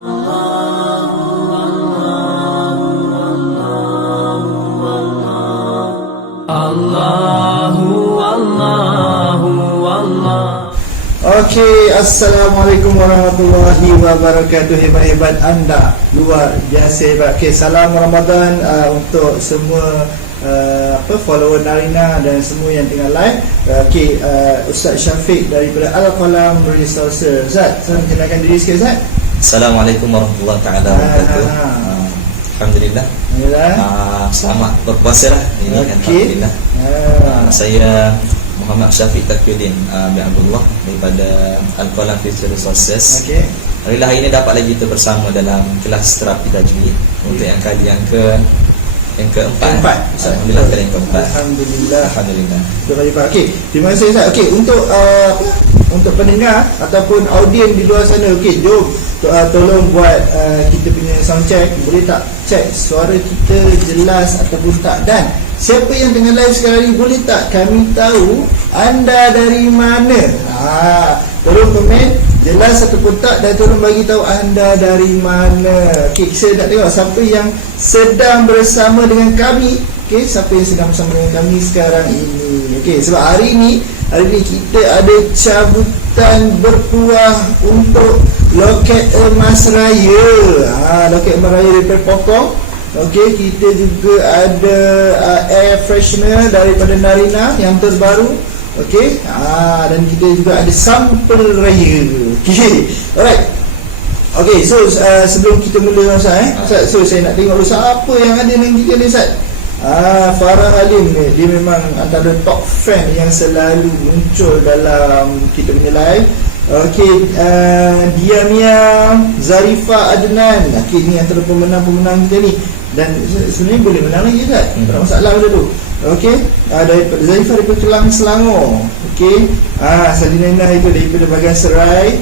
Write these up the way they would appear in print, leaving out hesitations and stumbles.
Okey, Assalamualaikum warahmatullahi wabarakatuh. Hebat-hebat anda, luar biasa hebat. Okey, salam Ramadan untuk semua follower Narina dan semua yang tengah live. Okey, Ustaz Syafiq daripada Al-Qalam Resources. Ustaz, saya kenalkan diri sikit, Ustaz. Assalamualaikum warahmatullahi wabarakatuh. Alhamdulillah. Selamat berpuasa lah ini. Okey. Alhamdulillah. Saya Muhammad Syafiq Taqiyuddin bin Abdullah daripada Al-Qalam Resources. Okey. Alhamdulillah hari ini dapat lagi kita bersama dalam kelas terapi tajwid untuk yang kali yang keempat. Alhamdulillah kali yang keempat. Alhamdulillah. Okey, terima kasih Ustaz. Okey, untuk pendengar ataupun audien di luar sana, okey, jom tolong buat kita punya sound check. Boleh tak check suara kita jelas ataupun tak? Dan siapa yang tengah live sekarang ni, boleh tak kami tahu anda dari mana? Tolong komen jelas ataupun tak, dan tolong bagi tahu anda dari mana. Okey, saya nak tengok siapa yang sedang bersama dengan kami. Okey, siapa yang sedang bersama dengan kami sekarang ini. Okey, sebab hari ni kita ada cabutan bertuah untuk loket emas raya. Loket emas raya daripada Pokong. Okey, kita juga ada air freshener daripada Narina yang terbaru. Okey, dan kita juga ada sampel raya. Okey, alright. Okey, so sebelum kita mula Ustaz, so saya nak tengok siapa yang ada dengan kita ni, Ustaz. Farah Halim ni, dia memang antara top fan yang selalu muncul dalam kita punya live. Okey, Diamia Zarifa Adnan. Okey, ni antara pemenang-pemenang kita ni. Dan sebenarnya boleh menang lagi, Ustaz. Tak ada masalah benda tu. Okey, daripada Zarifah daripada Kelang Selangor. Okey, Salina Indah itu daripada Bagan Serai.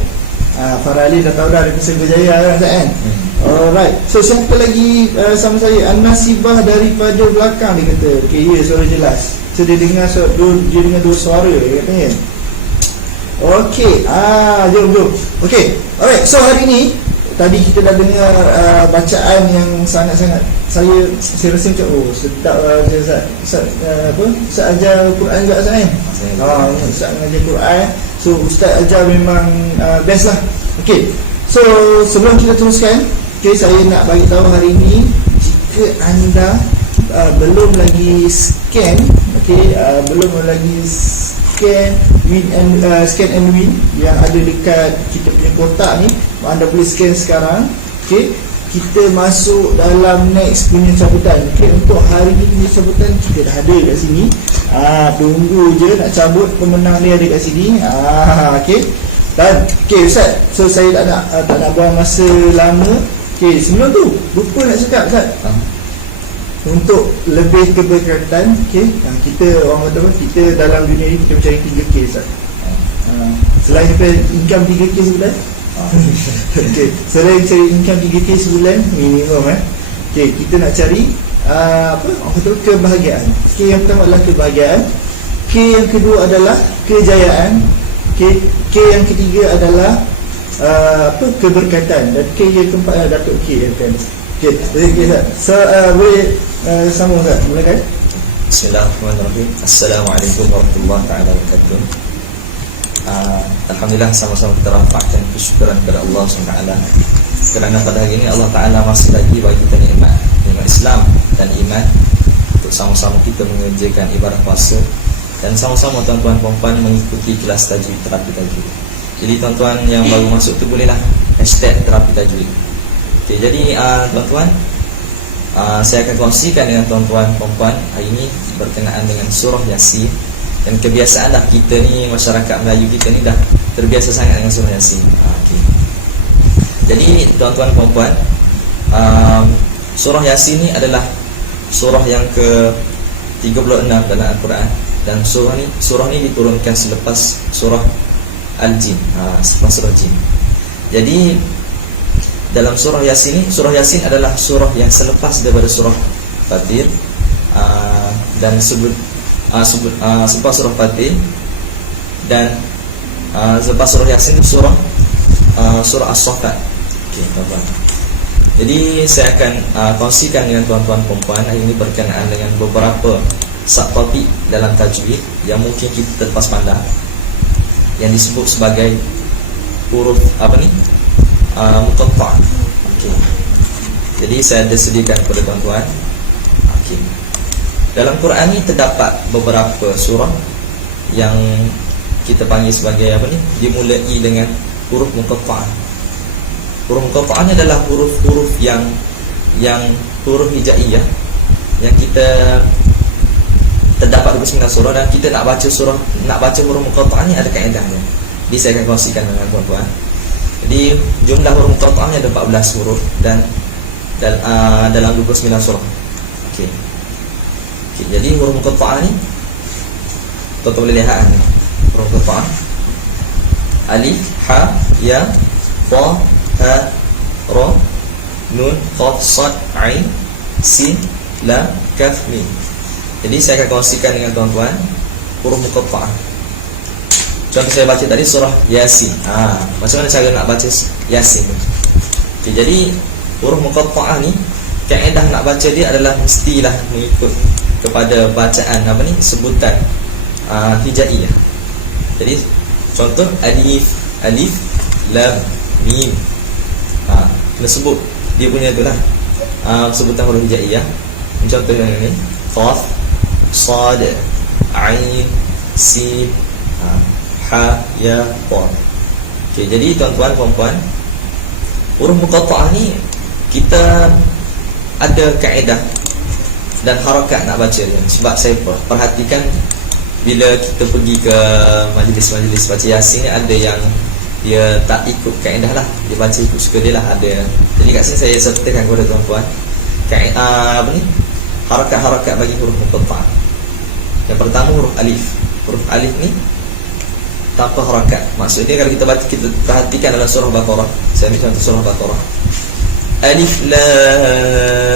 Farah Ali dah tahu dah daripada Senggajaya kan, Ustaz kan? Alright. So siapa lagi sama saya? An-Nasibah daripada belakang, dia kata. Okey, ya, suara jelas. So dia dengar dua suara, dia katanya. Okey, jom. Okey, alright. So hari ni tadi kita dah dengar bacaan yang sangat-sangat saya rasa macam sedap lah Ustaz. Ustaz ajar Quran juga, Ustaz kan? Ustaz mengajar Quran. So Ustaz ajar memang best lah. Okey, so sebelum kita teruskan, okey, saya nak bagi tahu hari ni, jika anda belum lagi scan, okey, belum lagi scan Scan and Win yang ada dekat kita punya kotak ni, anda boleh scan sekarang. Okey, kita masuk dalam next punya cabutan. Okey, untuk hari ni punya cabutan kita dah ada kat sini. Tunggu je nak cabut, pemenang dia ada kat sini. Okey. Dan okey Ustaz, so saya tak nak buang masa lama. Okey, sebelum tu lupa nak cakap, Ustaz. Untuk lebih keberkatan, okey, kita orang kata kita dalam dunia ni kita mencari 3K, Ustaz. Selain daripada income 3K sebulan. Okey, selain cari income 3K sebulan minimum, okey, kita nak cari orang kata kebahagiaan. K yang pertama adalah kebahagiaan, K yang kedua adalah kejayaan, K yang ketiga adalah keberkatan, dan K yang keempat adalah Datuk K kan. Okey, so boleh sama, Ustaz, mulakan. Bismillahirrahmanirrahim. Assalamualaikum warahmatullahi wabarakatuh. Alhamdulillah, sama-sama kita rafakkan kesyukuran kepada Allah SWT, kerana pada hari ini Allah Ta'ala masih lagi bagi kita nikmat Islam dan iman untuk sama-sama kita mengerjakan ibadah puasa, dan sama-sama tuan-tuan puan-puan mengikuti kelas tajwid, terapi tajwid. Jadi tuan-tuan yang baru masuk tu bolehlah hashtag terapi tajwid. Okay, jadi tuan-tuan, saya akan kongsikan dengan tuan-tuan puan-puan hari ini berkenaan dengan surah Yasin. Dan kebiasaan dah kita ni, masyarakat Melayu kita ni dah terbiasa sangat dengan surah Yasin. Okay. Jadi tuan-tuan puan-puan, surah Yasin ni adalah surah yang ke-36 dalam Al-Quran. Dan surah ni diturunkan selepas surah Al-Jin, selepas surah Jin. Jadi dalam surah Yasin ni, surah Yasin adalah surah yang selepas daripada surah Fatir, dan selepas surah Fatir, dan selepas surah Yasin itu surah As-Saffat. Okey, tuan-tuan. Jadi saya akan kongsikan dengan tuan-tuan perempuan hari ini berkenaan dengan beberapa subtopik dalam tajwid yang mungkin kita terlepas pandang, yang disebut sebagai huruf muqatta'. Okey. Jadi saya ada sediakan kepada tuan-tuan. Okey. Dalam Quran ni terdapat beberapa surah yang kita panggil sebagai dimulai dengan huruf muqatta'. Huruf muqatta' ni adalah huruf-huruf yang huruf hijaiyah yang kita terdapat 29 surah, dan kita nak baca huruf muqatta' ni ada kaedahnya. Jadi saya akan kongsikan dengan tuan-tuan. Jadi jumlah huruf muqatta' ni ada 14 huruf dan dalam 29 surah. Okey. Jadi huruf muqatta' ni tuan-tuan boleh lihat ni. Huruf muqatta' alif, ha, ya, ta, ha, ra, nun, qaf, sad, ain, sin, lam, kaf, mim. Jadi saya akan kongsikan dengan tuan-tuan huruf muqatta'. Contoh saya baca tadi surah Yasin. Macam mana cara nak baca Yasin? Okay, jadi huruf muqatta' ni kaedah nak baca dia adalah mestilah mengikut kepada bacaan sebutan hijaiyah. Jadi contoh alif, lam, mim. Kena sebut dia punya itulah sebutan huruf hijaiyah. Contoh yang ini qaf, sad, ain, sin, ha, ya, ta. Okey, jadi tuan-tuan puan-puan, huruf muqatta' ni kita ada kaedah dan harakat nak baca dia. Sebab saya perhatikan bila kita pergi ke majlis-majlis baca Yasin ni, ada yang dia tak ikut kaedah lah, dia baca ikut suka dia lah ada. Jadi kat sini saya sertakan kepada tuan-tuan harakat-harakat bagi huruf muqatta'. Yang pertama huruf alif. Huruf alif ni tanpa harakat. Maksudnya kalau kita baca, kita perhatikan dalam surah Baqarah. Saya ambil contoh surah Baqarah. Alif lam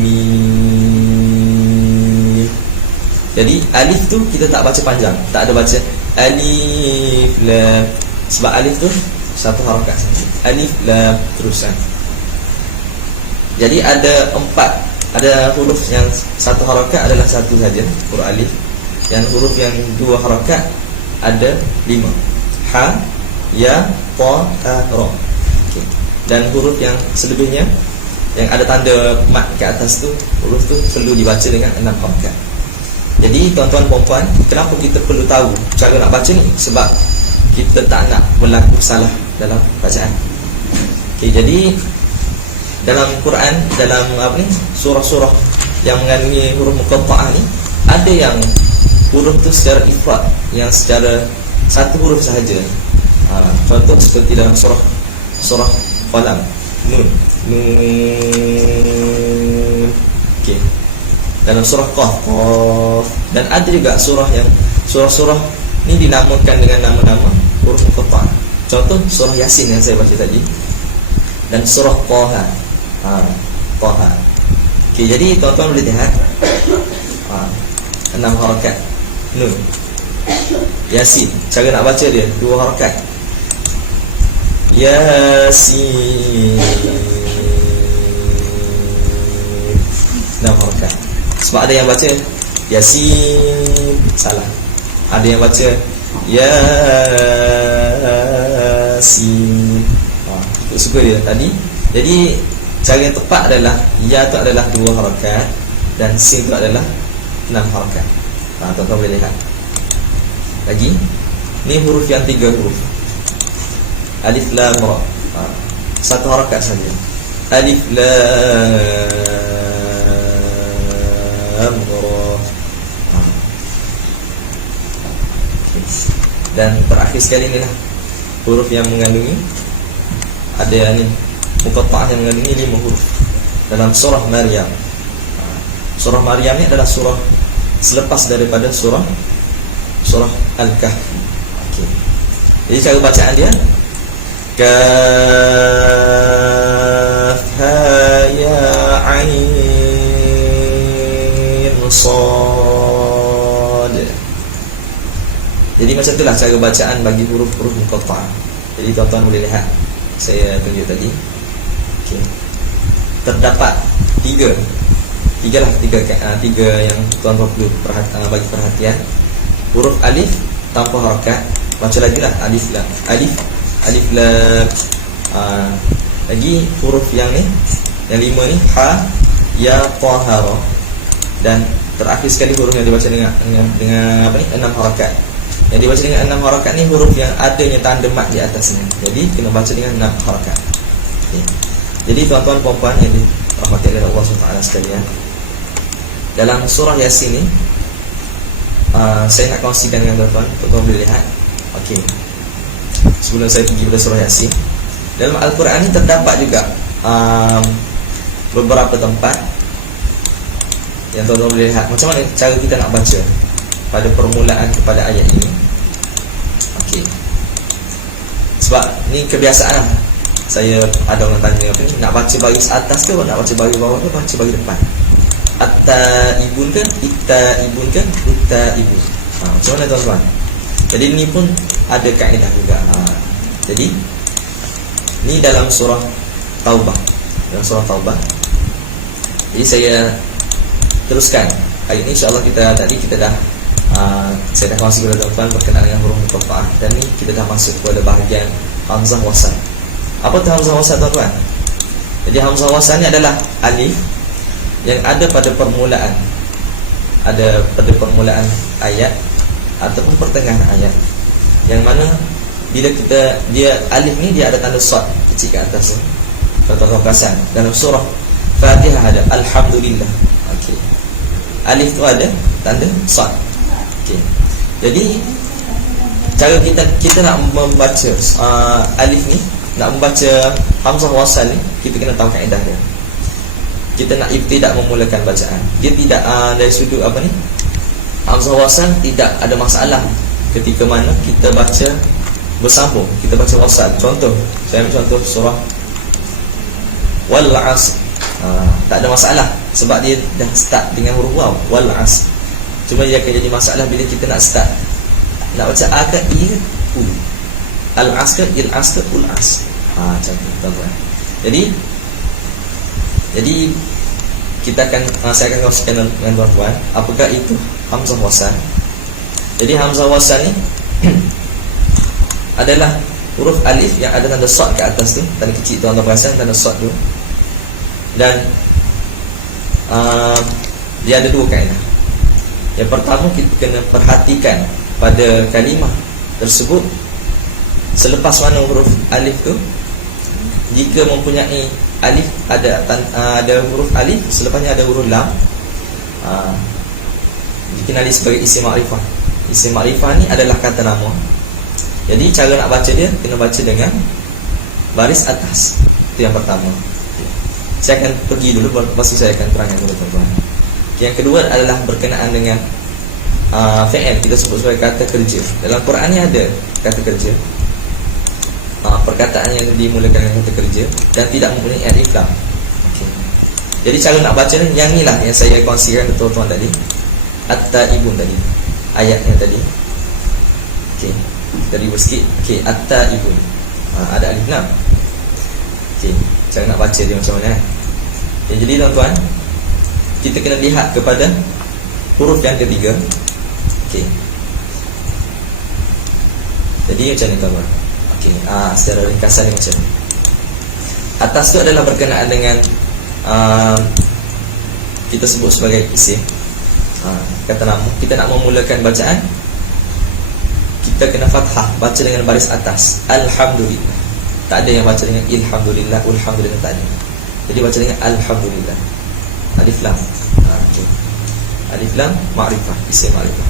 mim. Jadi alif tu kita tak baca panjang, tak ada baca alif lam, sebab alif tu satu harakat saja. Alif lam terusan. Jadi ada huruf yang satu harakat adalah satu saja, huruf alif. Yang huruf yang dua harakat ada 5. Ha, ya, ta, ha, ra. Okey. Dan huruf yang selebihnya yang ada tanda mat ke atas tu, huruf tu perlu dibaca dengan 6 harakat. Jadi tuan-tuan puan-puan, kenapa kita perlu tahu cara nak baca ni? Sebab kita tak nak berlaku salah dalam bacaan. Okey, jadi dalam Quran, dalam surah-surah yang mengandungi huruf muqatta'ah ni, ada yang huruf tu secara ifrad, yang secara satu huruf sahaja. Contoh seperti dalam surah Qalam, nun. Okey. Dalam surah Qaf. Dan ada juga surah ni dinamakan dengan nama-nama huruf muqatta'ah. Contoh surah Yasin yang saya baca tadi, dan surah Taha. Taha. Okey, jadi tuan-tuan boleh lihat 6 harakat. Nun. Yasin, cara nak baca dia 2 harakat. Yasin, 6 harakat. Sebab ada yang baca Yasin salah, ada yang baca Yasin. Itu suka dia tadi. Jadi cara yang tepat adalah ya tu adalah 2 harakat dan sin tu adalah 6 harakat. Tuan-tuan boleh lihat lagi. Ni huruf yang 3 huruf. Alif lam ra. Satu harakat saja. Alif lam ra. Dan terakhir sekali ni lah huruf yang mengandungi, ada ni muqatta'ah yang mengandungi 5 huruf dalam surah Maryam. Surah Maryam ni adalah surah selepas daripada surah Al-Kahfi. Okey. Jadi cara bacaan dia kaf ha ya ain sad. Jadi macam itulah cara bacaan bagi huruf-huruf muqatta'ah. Jadi tuan-tuan boleh lihat saya tunjuk tadi. Okey. Terdapat tiga yang tuan-tuan perlu bagi perhatian. Huruf alif tanpa harakat. Baca lagi lah, alif lam. Alif lam. Lagi huruf yang ni, yang 5 ni, ha, ya, ta, ha, ra. Dan terakhir sekali huruf yang dibaca dengan apa ni, 6 harakat. Yang dibaca dengan 6 harakat ni huruf yang adanya tanda mat di atasnya. Jadi kena baca dengan 6 harakat. Okay. Jadi tuan-tuan puan-puan yang dirahmati oleh Allah SWT sekalian, dalam surah Yasin ni saya nak kongsikan dengan tuan-tuan, tuan-tuan boleh lihat. Okey. Sebelum saya pergi pada surah Yasin, dalam Al-Quran ni terdapat juga beberapa tempat yang tuan-tuan boleh lihat macam mana cara kita nak baca pada permulaan kepada ayat ini. Okey. Sebab ni kebiasaan lah. Saya ada orang tanya apa ni, nak baca baris atas ke nak baca baris bawah ke, baca baris depan. At-taibun ke, itta-ibun ke, utta-ibun. Macam mana tuan-tuan? Jadi ni pun ada kaedah juga. Jadi ni dalam surah Taubah. Dalam surah Taubah. Jadi saya teruskan. Hari ni insya-Allah kita dah saya dah kongsi kepada tuan-tuan berkenaan dengan huruf muqatta'ah, dan ni kita dah masuk kepada bahagian hamzah wasal. Apa tu hamzah wasal tuan-tuan? Jadi hamzah wasal ni adalah alif yang ada pada permulaan, ayat ataupun pertengahan ayat, yang mana bila dia alif ni dia ada tanda shad kecil kat atas. Tuan-tuan perasan dalam surah Fatihah ada alhamdulillah. Okey. Alif tu ada tanda shad. Okey. Jadi cara kita nak membaca alif ni, nak membaca hamzah wasal ni, kita kena tahu kaedah dia. Kita nak ibtidak memulakan bacaan. Dia tidak dari sudut apa ni, hamzah wasal tidak ada masalah ketika mana kita baca bersambung, kita baca wasal. Contoh, saya ambil contoh surah Wal 'Asr. Tak ada masalah sebab dia dah start dengan huruf waw, Wal 'Asr. Cuma dia akan jadi masalah bila kita nak start, nak baca a ke i ke u, al 'asr ke il 'asr ke ul 'asr. Macam tu tuan-tuan. Jadi kita akan saya akan kongsikan dengan tuan-tuan apakah itu hamzah wasal. Jadi hamzah wasal ni adalah huruf alif yang ada tanda shad kat atas tu, tanda kecil tuan-tuan perasan tanda shad tu. Dan dia ada dua kaedah. Yang pertama, kita kena perhatikan pada kalimah tersebut selepas mana huruf alif tu, jika mempunyai alif, ada huruf alif, selepasnya ada huruf lam, dikenali sebagai isim ma'rifah. Isim ma'rifah ni adalah kata nama. Jadi cara nak baca dia, kena baca dengan baris atas. Itu yang pertama. Saya akan pergi dulu, lepas tu saya akan terangkan dulu tuan-tuan. Yang kedua adalah berkenaan dengan fi'il, kita sebut sebagai kata kerja. Dalam Quran ni ada kata kerja, perkataan yang dimulakan dengan kata kerja dan tidak mempunyai alif lam. Okay. Jadi cara nak baca ni, yang ni lah yang saya kongsikan dengan tuan-tuan tadi, at-taibun tadi, ayatnya tadi. Okey, dari sikit. Okey, at-taibun, ada alif lam. Okey, cara nak baca dia macam mana? Okay, jadi tuan-tuan, kita kena lihat kepada huruf yang ketiga. Okey. Jadi macam ni tuan-tuan. Okey, secara ringkasan macam ni. Atas tu adalah berkenaan dengan kita sebut sebagai isim, kata nama. Kita nak memulakan bacaan, kita kena fathah, baca dengan baris atas. Alhamdulillah. Tak ada yang baca dengan ilhamdulillah, alhamdulillah, tak ada. Jadi baca dengan alhamdulillah. Alif lam. Okay. Alif lam ma'rifah, isim ma'rifah.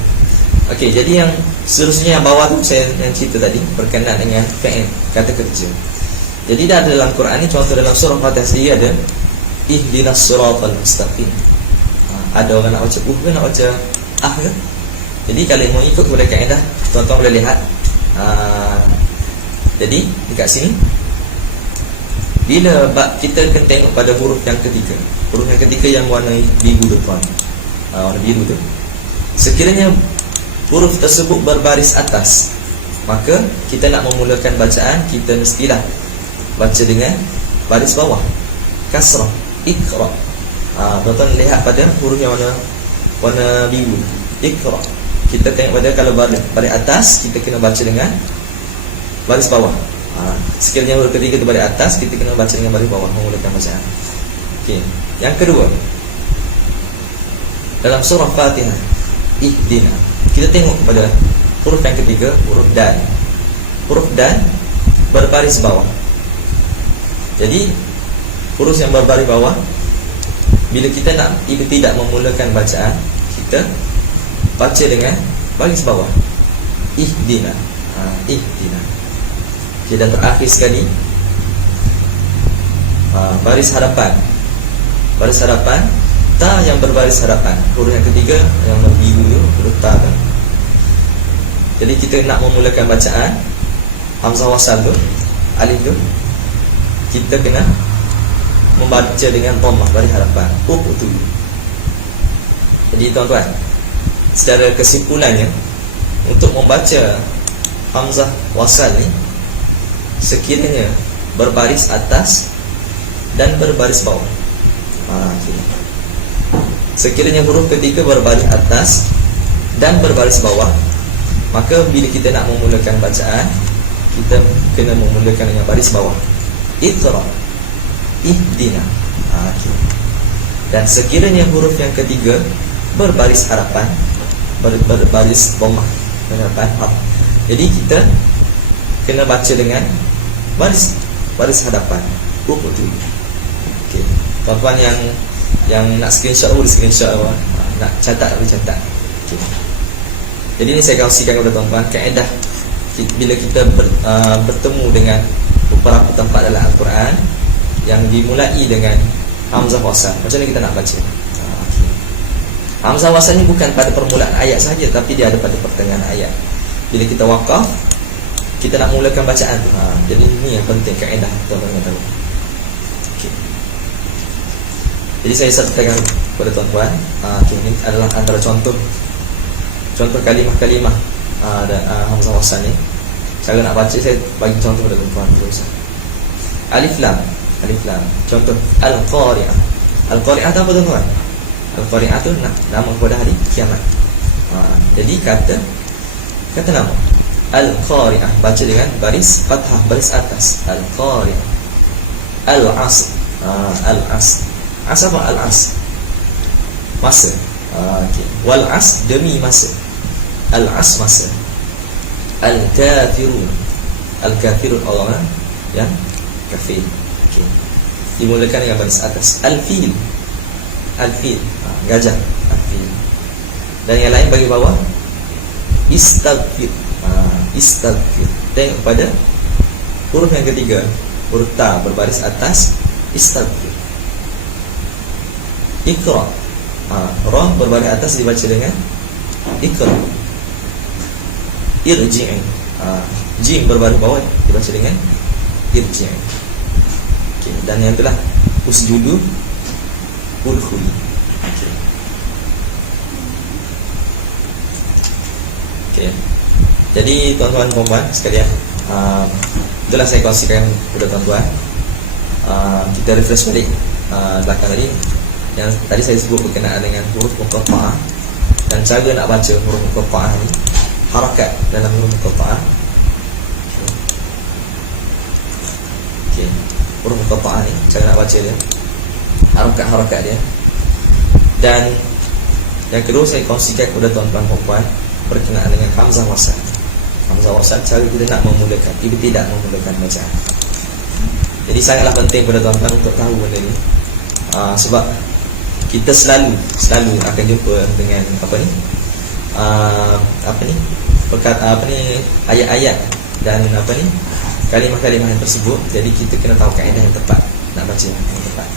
Okey, jadi yang seterusnya yang bawah tu saya yang cerita tadi berkenaan dengan fi'il, kata kerja. Jadi dah ada dalam Quran ni, contoh dalam surah Fatihah sendiri ada ihdinas siratal mustaqim. Ada orang nak baca ke nak baca ke? Jadi kalau mau ikut kepada kaedah, tuan-tuan boleh lihat. Jadi dekat sini, bila kita akan tengok pada huruf yang ketiga, huruf yang ketiga yang warna biru depan, warna biru tu, sekiranya huruf tersebut berbaris atas, maka kita nak memulakan bacaan, kita mestilah baca dengan baris bawah kasrah, Iqra. Tuan-tuan lihat pada huruf yang warna biru, Iqra. Kita tengok pada kalau baris atas, kita kena baca dengan baris bawah. Sekiranya huruf ketiga itu baris atas, kita kena baca dengan baris bawah, memulakan bacaan. Okey. Yang kedua, dalam surah Fatihah, Ihdina, kita tengok kepada huruf yang ketiga, huruf dal. Huruf dal berbaris bawah. Jadi huruf yang berbaris bawah, bila kita nak tidak memulakan bacaan, kita baca dengan baris bawah, Ihdina. Ihdina. Okay, dan terakhir sekali, baris hadapan. Baris hadapan, ta yang berbaris hadapan. Huruf yang ketiga yang biru, huruf ta kan. Jadi kita nak memulakan bacaan, hamzah wasal tu, alif tu, kita kena membaca dengan dhammah baris hadapan. Tu. Jadi tuan-tuan, secara kesimpulannya, untuk membaca hamzah wasal ni, sekiranya berbaris atas dan berbaris bawah. Okay. Sekiranya huruf ketiga berbaris atas dan berbaris bawah, maka bila kita nak memulakan bacaan, kita kena memulakan dengan baris bawah, Iqra, Ihdina. Okay. Dan sekiranya huruf yang ketiga berbaris hadapan, berbaris dhammah hadapan, jadi kita kena baca dengan baris hadapan, tu. Okey. Tuan-tuan yang nak screenshot boleh screenshot awak. Nak catat boleh catat. Okey. Jadi ni saya kongsikan kepada tuan-tuan kaedah bila kita bertemu dengan beberapa tempat dalam Al-Quran yang dimulai dengan hamzah wasal. Macam mana kita nak baca? Okay. Hamzah wasal ni bukan pada permulaan ayat saja, tapi dia ada pada pertengahan ayat. Bila kita waqaf, kita nak mulakan bacaan tu. Jadi ini yang penting, kaedah tuan-tuan tahu. Okay. Jadi saya sertakan kepada tuan-tuan. Okay, ini adalah antara contoh kalimah-kalimah hamzah wasal ni. Cara nak baca, saya bagi contoh kepada tuan-tuan terus. Alif lam. Contoh Al-Qari'ah. Al-Qari'ah tu apa tuan-tuan? Al-Qari'ah tu nama kepada hari kiamat. Jadi kata nama Al-Qari'ah baca dengan baris fathah, baris atas. Al-Qari'ah. Al-Asr. Al-Asr. Asr apa? Al-Asr, masa. Okay. Wal-Asr, demi masa. Al-Asr, masa. Al-Kafirun. Al-Kafirun, orang yang kafir. Okay. Dimulakan dengan baris atas. Al-Fil. Al-Fil, gajah. Al-Fil. Dan yang lain bagi bawah, Istaghfir. Istaghfir. Tengok pada huruf yang ketiga, huruf ta berbaris atas, Istaghfir. Iqra. Ra berbaris atas dibaca dengan Iqra. Irji'i. Jim berbaris bawah dibaca dengan Irji'i. Okay. Dan yang itulah usjudu udkhuli. Okay. Okay. Jadi tuan-tuan dan puan sekalian, itulah saya kongsikan kepada tuan-tuan. Kita refresh balik belakang tadi. Yang tadi saya sebut berkenaan dengan huruf muqatta'ah dan cara nak baca huruf muqatta'ah ni, harakat dalam huruf muqatta'ah. Okay. Huruf muqatta'ah ni, cara nak baca dia, harakat-harakat dia. Dan yang kedua saya kongsikan kepada tuan-tuan dan puan berkenaan dengan hamzah wasal. Hamzah wasal, cara kita nak memulakan, tidak memulakan bacaan. Jadi sangatlah penting kepada tuan-tuan untuk tahu benda ni. Sebab kita selalu akan jumpa dengan ayat-ayat dan kalimah-kalimah yang tersebut. Jadi kita kena tahu kaedah yang tepat nak baca yang tepat.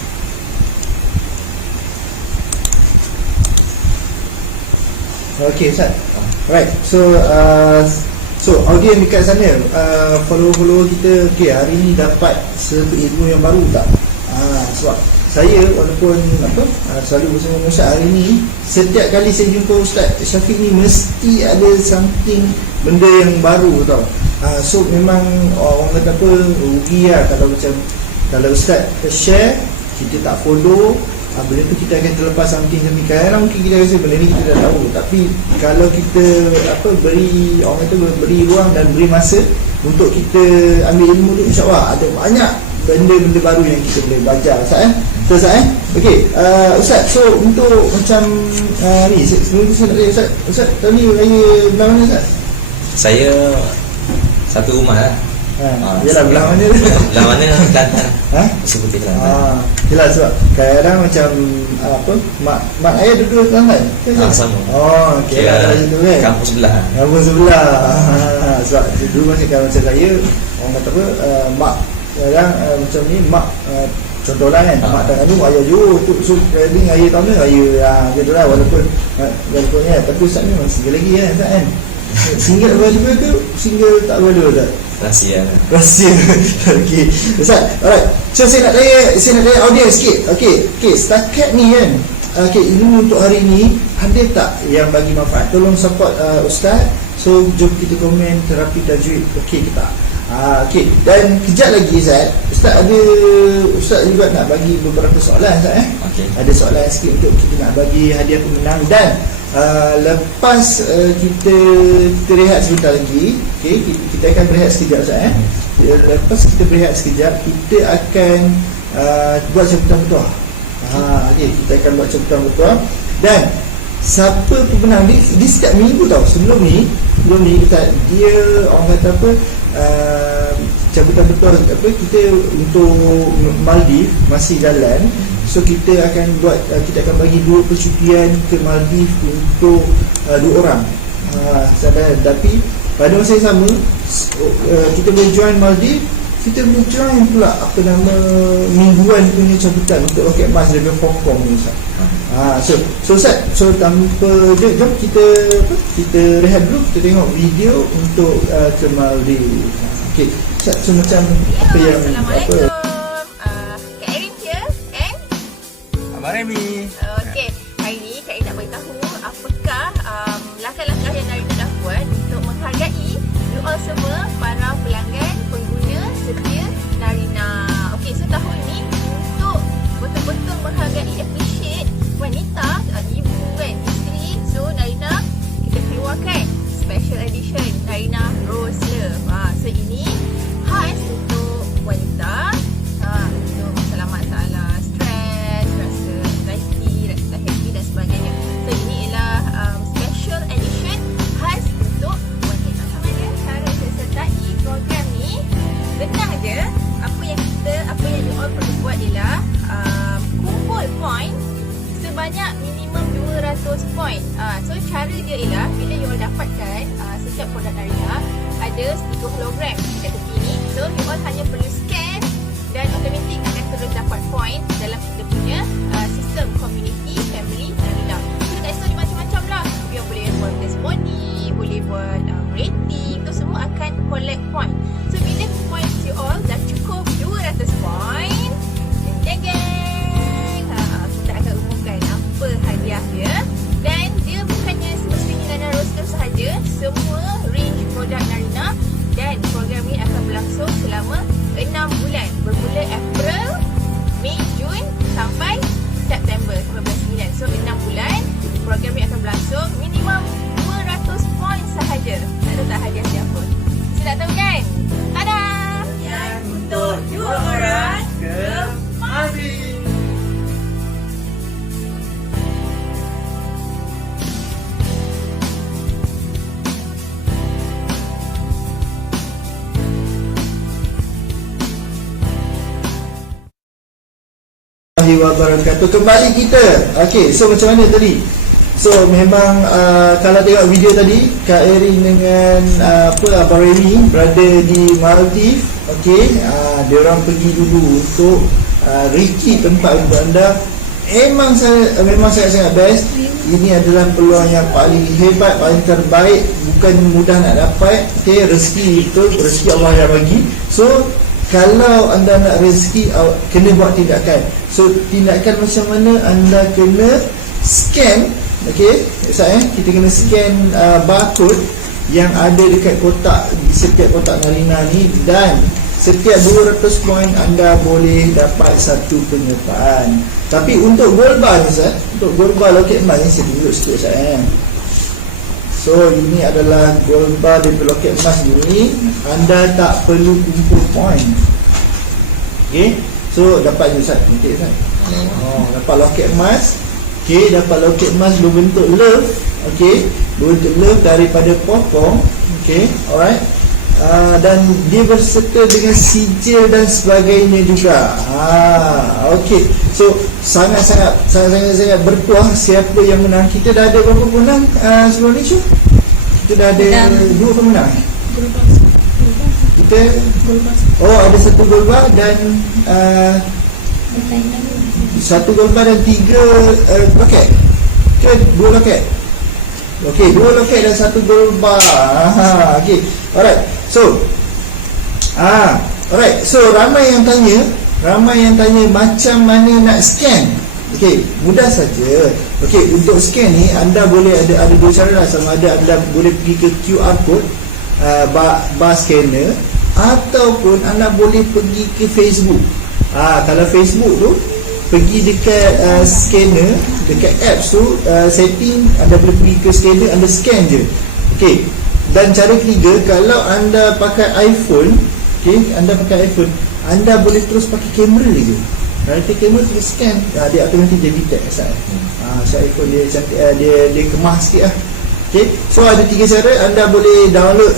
Okay Ustaz. Right. So audience dekat sana, follow kita, okay, hari ni dapat ilmu yang baru tak? Sebab saya walaupun selalu bersama Ustaz, hari ni setiap kali saya jumpa Ustaz Syafiq ni mesti ada something, benda yang baru tau. So memang orang kata apa, rugi lah kalau Ustaz share, kita tak follow, benda tu kita akan terlepas something. Kadang-kadang mungkin kita rasa benda ni kita dah tahu, tapi kalau kita beri, orang kata beri ruang dan beri masa untuk kita ambil ilmu tu, insyaAllah ada banyak benda-benda baru yang kita boleh belajar. Ustaz Ustaz okey, Ustaz, so untuk macam ni, sebelum saya nak tanya Ustaz tahun ni raya belah mana Ustaz? Saya satu rumah lah. Yalah, belah mana? Belah mana Kelantan. Seperti Kelantan. Yelah, sebab kadang-kadang macam mak ayah duduk Kelantan. Sama. Okey lah, macam tu kan. Kampus sebelah. Kampus sebelah. Sebab dulu masa saya, orang kata apa, mak kadang macam ni, mak contohlah kan, mak tangan tu ayah jauh tu, so kadang ayah tahun ni ayah gitu lah, walaupun ya, tapi Ustaz ni memang single lagi kan Ustaz kan. Single available tu, single tak available tak? Rahsia. Okey Ustaz, alright. So saya nak tanya audience sikit. Okey, setakat ni kan, ilmu untuk hari ni ada tak yang bagi manfaat? Tolong support Ustaz. So jom kita komen terapi tajwid okey ke tak? Okey, dan kejap lagi Ustaz juga nak bagi beberapa soalan Ustaz Okey. Ada soalan sikit untuk kita nak bagi hadiah pemenang. Dan lepas kita rehat sebentar lagi, okey, kita akan berehat sekejap Ustaz Lepas kita berehat sekejap, kita akan buat cabutan bertuah. Okey, kita akan buat cabutan bertuah. Dan siapa pemenang di setiap minggu tau, sebelum ni dia orang kata apa, cabutan bertuah kita untuk Maldives masih jalan. So kita akan bagi 2 percutian ke Maldives untuk 2 orang. Tapi pada masa yang sama, kita boleh join Maldives, kita boleh join pula mingguan punya cabutan untuk roket emas daripada Hong Kong ni Ustaz. So Ustaz, tanpa jom kita rehat dulu, kita tengok video untuk ke Maldives. Okey Ustaz, so macam Assalamualaikum. Kak Erin here and Abang Remy. Okey, hari ni Kak Erin nak beritahu apakah langkah-langkah yang Narina dah buat untuk menghargai you all semua para pelanggan, pengguna setia Narina. Okey, so tahun ni untuk betul-betul menghargai, appreciate wanita, ibu kan, isteri. So Narina, kita keluarkan special edition Narina Rose Love. So ini khas untuk wanita, untuk masalah-masalah stres, rasa anxiety, rasa happy dan sebagainya. So ini ialah special edition khas untuk wanita. Sama dia cara sertai program ni senang je. Apa yang you all perlu buat ialah kumpul point sebanyak minimum 200 point. So cara dia ialah bila you all dapatkan setiap produk Narina ada stiker hologram dekat tepi ni. So you all hanya perlu scan dan automatik akan terus dapat point dalam kita punya sistem community family Narina. So kat situ ada macam-macam lah. You boleh buat testimoni, boleh buat rating, tu semua akan collect point. So bila points you all dah cukup 200 point, geng, kita akan umumkan apa hadiah dia. Dan dia bukannya semestinya Narina Rose Love sahaja, semua range produk Narina. Dan program ni akan berlangsung selama 6 bulan, bermula April, Mei, Jun sampai September 2019. So 6 bulan program ni akan berlangsung, minimum 200 point sahaja. Tak tahu tak hadiah siapa? Saya tak tahu kan? Tada! Yang untuk 2 orang ke Maldives. Wabarakatuh. Kembali kita. Okey, so macam mana tadi? So memang kalau tengok video tadi, Kak Erin dengan Abang Remy berada di Maldives. Okey, dia orang pergi dulu untuk recce tempat untuk anda. Memang sangat-sangat best. Ini adalah peluang yang paling hebat, paling terbaik, bukan mudah nak dapat. Okey, rezeki betul, rezeki Allah yang bagi. So kalau anda nak rezeki, kena buat tindakan. So tindakan macam mana? Anda kena scan. Okey, Ustaz kita kena scan barcode yang ada dekat kotak, di setiap kotak Narina ni, dan setiap 200 poin anda boleh dapat satu penyertaan. Tapi untuk gold bar ni Ustaz, untuk gold bar loket emas ni saya tunjuk sikit Ustaz So ini adalah gold bar dari loket emas ni. Anda tak perlu kumpul poin. Okay, so dapat je Ustaz. Okay Ustaz, dapat loket emas. Okay, dapat loket emas berbentuk love. Okay, berbentuk love daripada Popong. Okay, alright. Dan dia berserta dengan sijil dan sebagainya juga. Okey. So sangat-sangat berpuas siapa yang menang. Kita dah ada berapa pemenang sebelum ni Syul? Kita dah ada 2 pemenang. Kita ada 1 gold bar dan 1 gold bar dan 3 loket. Ke 2 loket? Okey, 2 loket dan 1 gold bar. Okey. Alright. So alright. So ramai yang tanya macam mana nak scan. Okey, mudah saja. Okey, untuk scan ni anda boleh ada 2 cara lah. Sama ada anda boleh pergi ke QR code bar scanner, ataupun anda boleh pergi ke Facebook. Kalau Facebook tu pergi dekat scanner, dekat apps tu, setting, anda boleh pergi ke scanner, anda scan je. Okey. Dan cara ketiga, kalau anda pakai iPhone, anda pakai iPhone, anda boleh terus pakai kamera je. Nanti kamera terus scan, dia automatik dia detect asal. So iPhone dia cantik, dia kemas sikit lah. Okay, so ada 3 cara. Anda boleh download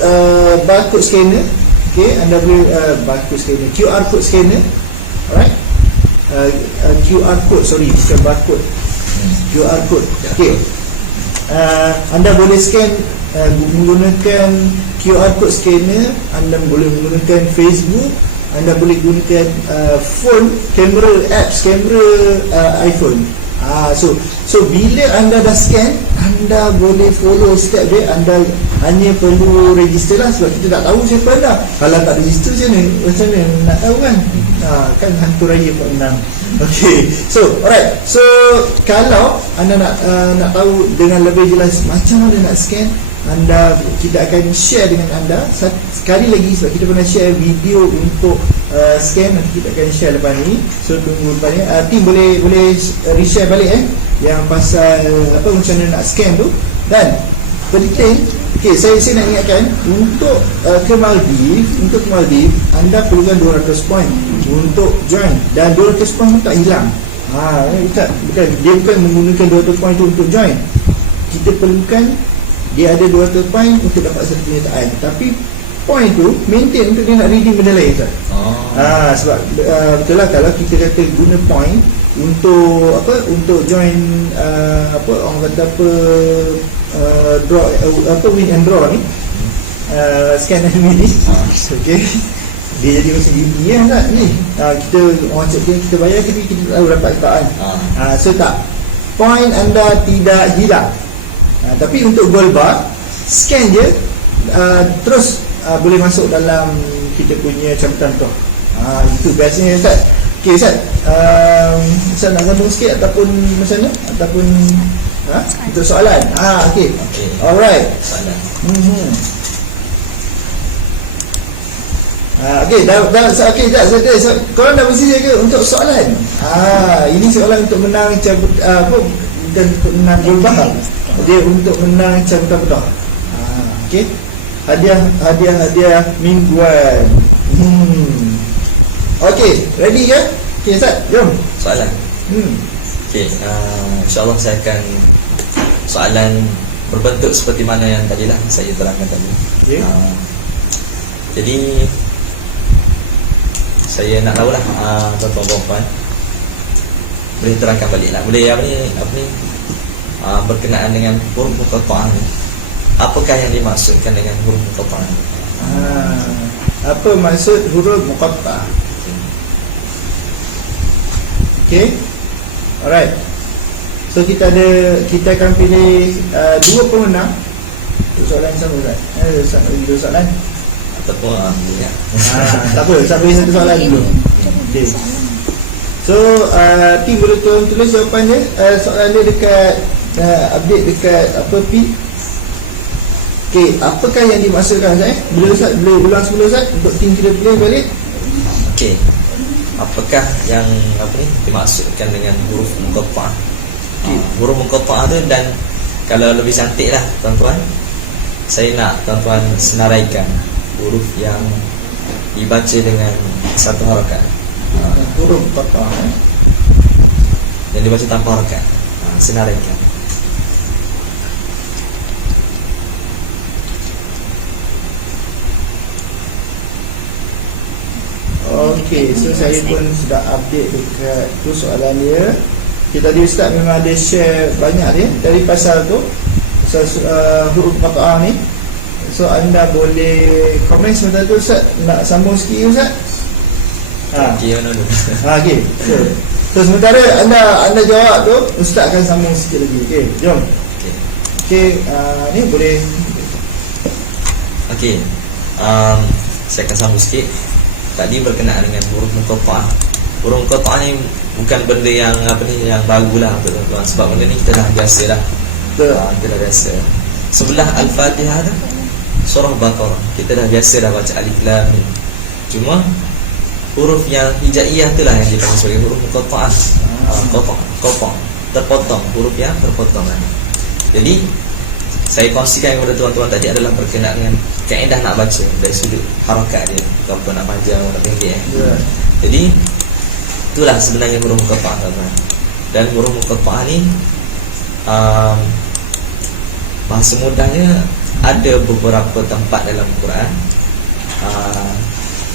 barcode scanner. Okay, anda boleh barcode scanner, QR code scanner. Alright, QR code, sorry, bukan barcode, QR code. Okay, anda boleh scan menggunakan QR code scanner. Anda boleh menggunakan Facebook. Anda boleh gunakan phone, kamera, apps kamera iPhone. So bila anda dah scan, anda boleh follow step dia. Anda hanya perlu register lah, sebab kita tak tahu siapa anda. Kalau tak register macam mana nak tahu kan? Kan hantu raya pun menang. Okay, so alright. So kalau anda nak tahu dengan lebih jelas macam mana nak scan, kita akan share dengan anda sekali lagi, sebab kita pernah share video untuk scan. Nanti kita akan share lepas ni. So tunggu lepas ni, team boleh reshare balik yang pasal macam mana nak scan tu. Dan penting, okay, saya nak ingatkan, untuk ke Maldives anda perlukan 200 poin untuk join, dan 200 poin tu tak hilang. Bukan, dia bukan menggunakan 200 poin tu untuk join. Kita perlukan dia ada 200 poin untuk dapat satu penyertaan. Tapi poin tu maintain untuk dia nak redeem benda lain Ustaz. Sebab betul lah, kalau kita kata guna poin untuk untuk join orang kata draw, win and draw ni, scan and win ni. Okay, dia jadi macam gini Ustaz ni. Kita orang cakap kita bayar, tapi kita tak tahu dapat ketaan. So tak, poin anda tidak hilang. Tapi untuk gold bar, scan je, terus boleh masuk dalam kita punya campuran tu. Itu biasanya Ustaz. Okay Ustaz, Ustaz nak sambung sikit ataupun macam mana? Ataupun untuk soalan. Okay. Alright. Soalan. Okay, okay, Ustaz, korang dah bersedia ke untuk soalan? Ini soalan untuk menang bukan untuk menang gold bar. Dia untuk menang campuran betul. Okey. Hadiah mingguan. Okey, ready ke? Okey Ustaz, jom. Soalan. Okey, insya-Allah saya akan soalan berbentuk seperti mana yang tadilah saya terangkan tadi. Okay. Jadi saya nak tahulah tuan-tuan boleh terangkan baliklah. Boleh apa ni? Berkenaan dengan huruf muqatta'ah ni. Apakah yang dimaksudkan dengan huruf muqatta'ah ni? Apa maksud huruf muqatta'ah? Okay. Alright. So kita akan pilih 2 pemenang untuk soalan sama Ustaz. Ustaz bagi 2 soalan ataupun ya. Tak apa, Ustaz bagi 1 soalan dulu. Okay. So team boleh tulis jawapan dia. Soalan dia dekat update dekat P. Okey, apakah yang dimaksudkan Ustaz? Boleh Ustaz, boleh ulang semula Ustaz untuk tim kita pilih balik. Okey. Apakah yang dimaksudkan dengan huruf muqatta'ah? Huruf muqatta'ah tu, dan kalau lebih cantik lah tuan-tuan, saya nak tuan-tuan senaraikan huruf yang dibaca dengan satu harakat. Huruf muqatta'ah. Yang dibaca tanpa harakat. Senaraikan. Okey, so saya pun sudah update dekat tu soalan dia. Kita tadi Ustaz memang ada share banyak dia dari pasal tu, pasal huruf muqatta'ah ni. So anda boleh komen sebentar tu Ustaz, nak sambung sikit Ustaz? Okey, mana dulu? Okey. So sementara anda jawab tu, Ustaz akan sambung sikit lagi. Okey, jom. Okey. Okey, ni boleh. Okey. Saya akan sambung sikit. Tadi berkenaan dengan huruf muqatta'ah. Huruf muqatta'ah ni bukan benda yang yang barulah tuan-tuan, sebab benda ni kita dah biasa dah. Kita dah biasa. Sebelah Al-Fatihah tu, surah Baqarah, kita dah biasa dah baca alif lam mim. Cuma huruf yang hijaiyah itulah yang dipanggil sebagai huruf muqatta'ah. Qata', terpotong, huruf yang terpotong. Jadi saya kongsikan kepada tuan-tuan tadi adalah berkenaan dengan kaedah nak baca dari sudut harakat dia, ataupun nak panjang atau nak pendek. Jadi itulah sebenarnya huruf muqatta'ah, tuan-tuan. Dan huruf muqatta'ah ni bahasa mudahnya ada beberapa tempat dalam Quran.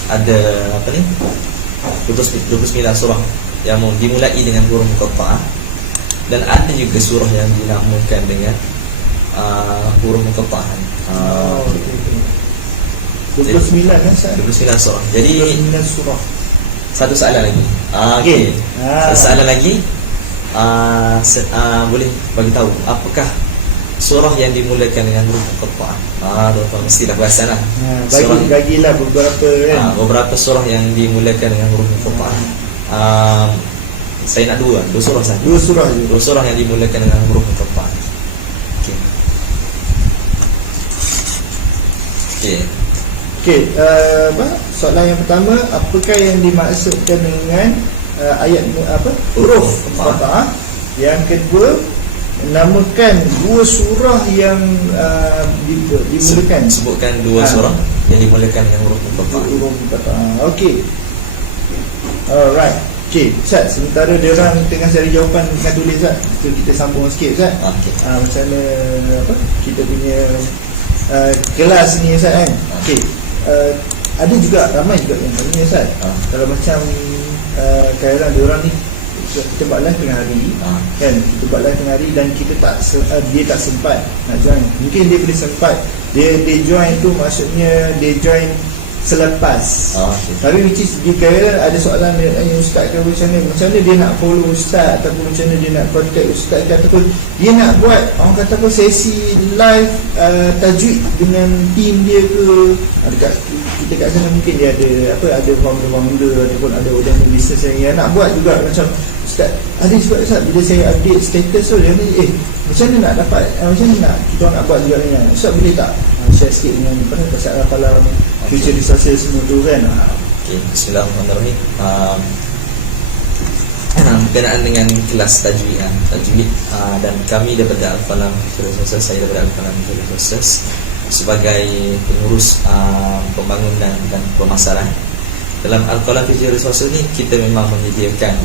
Ada 29 surah yang dimulai dengan huruf muqatta'ah, dan ada juga surah yang dinamakan dengan huruf muqatta'ah. 29 Ustaz. 29 surah. Jadi 29 surah. satu soalan lagi. Okey. Satu soalan lagi. Boleh bagi tahu apakah surah yang dimulakan dengan huruf muqatta'ah? Tuan-tuan mesti dah perasan lah. Bagilah beberapa kan. Beberapa surah yang dimulakan dengan huruf muqatta'ah. Saya nak dua surah saja. Dua surah je. Dua surah yang dimulakan dengan huruf muqatta'ah. Okey. Okey, soalan yang pertama, apakah yang dimaksudkan dengan ayat huruf muqatta'ah? Yang kedua, namakan dua surah yang dimulakan. Sebutkan dua surah yang dimulakan dengan huruf muqatta'ah. Okey. Alright. Okey, Ustaz, sementara dia orang tengah cari jawapan dengan tulis Ustaz, so kita sambung sikit Ustaz. Okey. Macam mana kita punya kelas ni Ustaz kan. Okey. Ada juga ramai juga yang tanya Ustaz. Kalau macam kadang dia orang ni kita buat live tengah hari kan, kita buat live tengah hari dan kita dia tak sempat nak join. Mungkin dia boleh sempat, dia join tu maksudnya dia join selepas. Tapi which is dia kira ada soalan dia tanya Ustaz ke macam mana dia nak follow Ustaz, ataupun macam mana dia nak contact Ustaz ke, ataupun dia nak buat orang kata apa sesi live tajwid dengan team dia ke. Dekat kita kat sana mungkin dia ada founder ataupun ada orang business yang nak buat juga macam Ustaz. Ada sebab Ustaz bila saya update status tu dia ni macam mana nak dapat macam mana nak kita nak buat juga ni Ustaz, boleh tak share sikit dengan pasal hafalan future resources semua tu kan. Okey, bismillahirrahmanirrahim. Berkenaan dengan kelas tajwid dan kami daripada Al-Falam Future Resources, saya daripada Al-Falam Future Resources sebagai pengurus pembangunan dan pemasaran. Dalam Al-Falam Future Resources ni kita memang menyediakan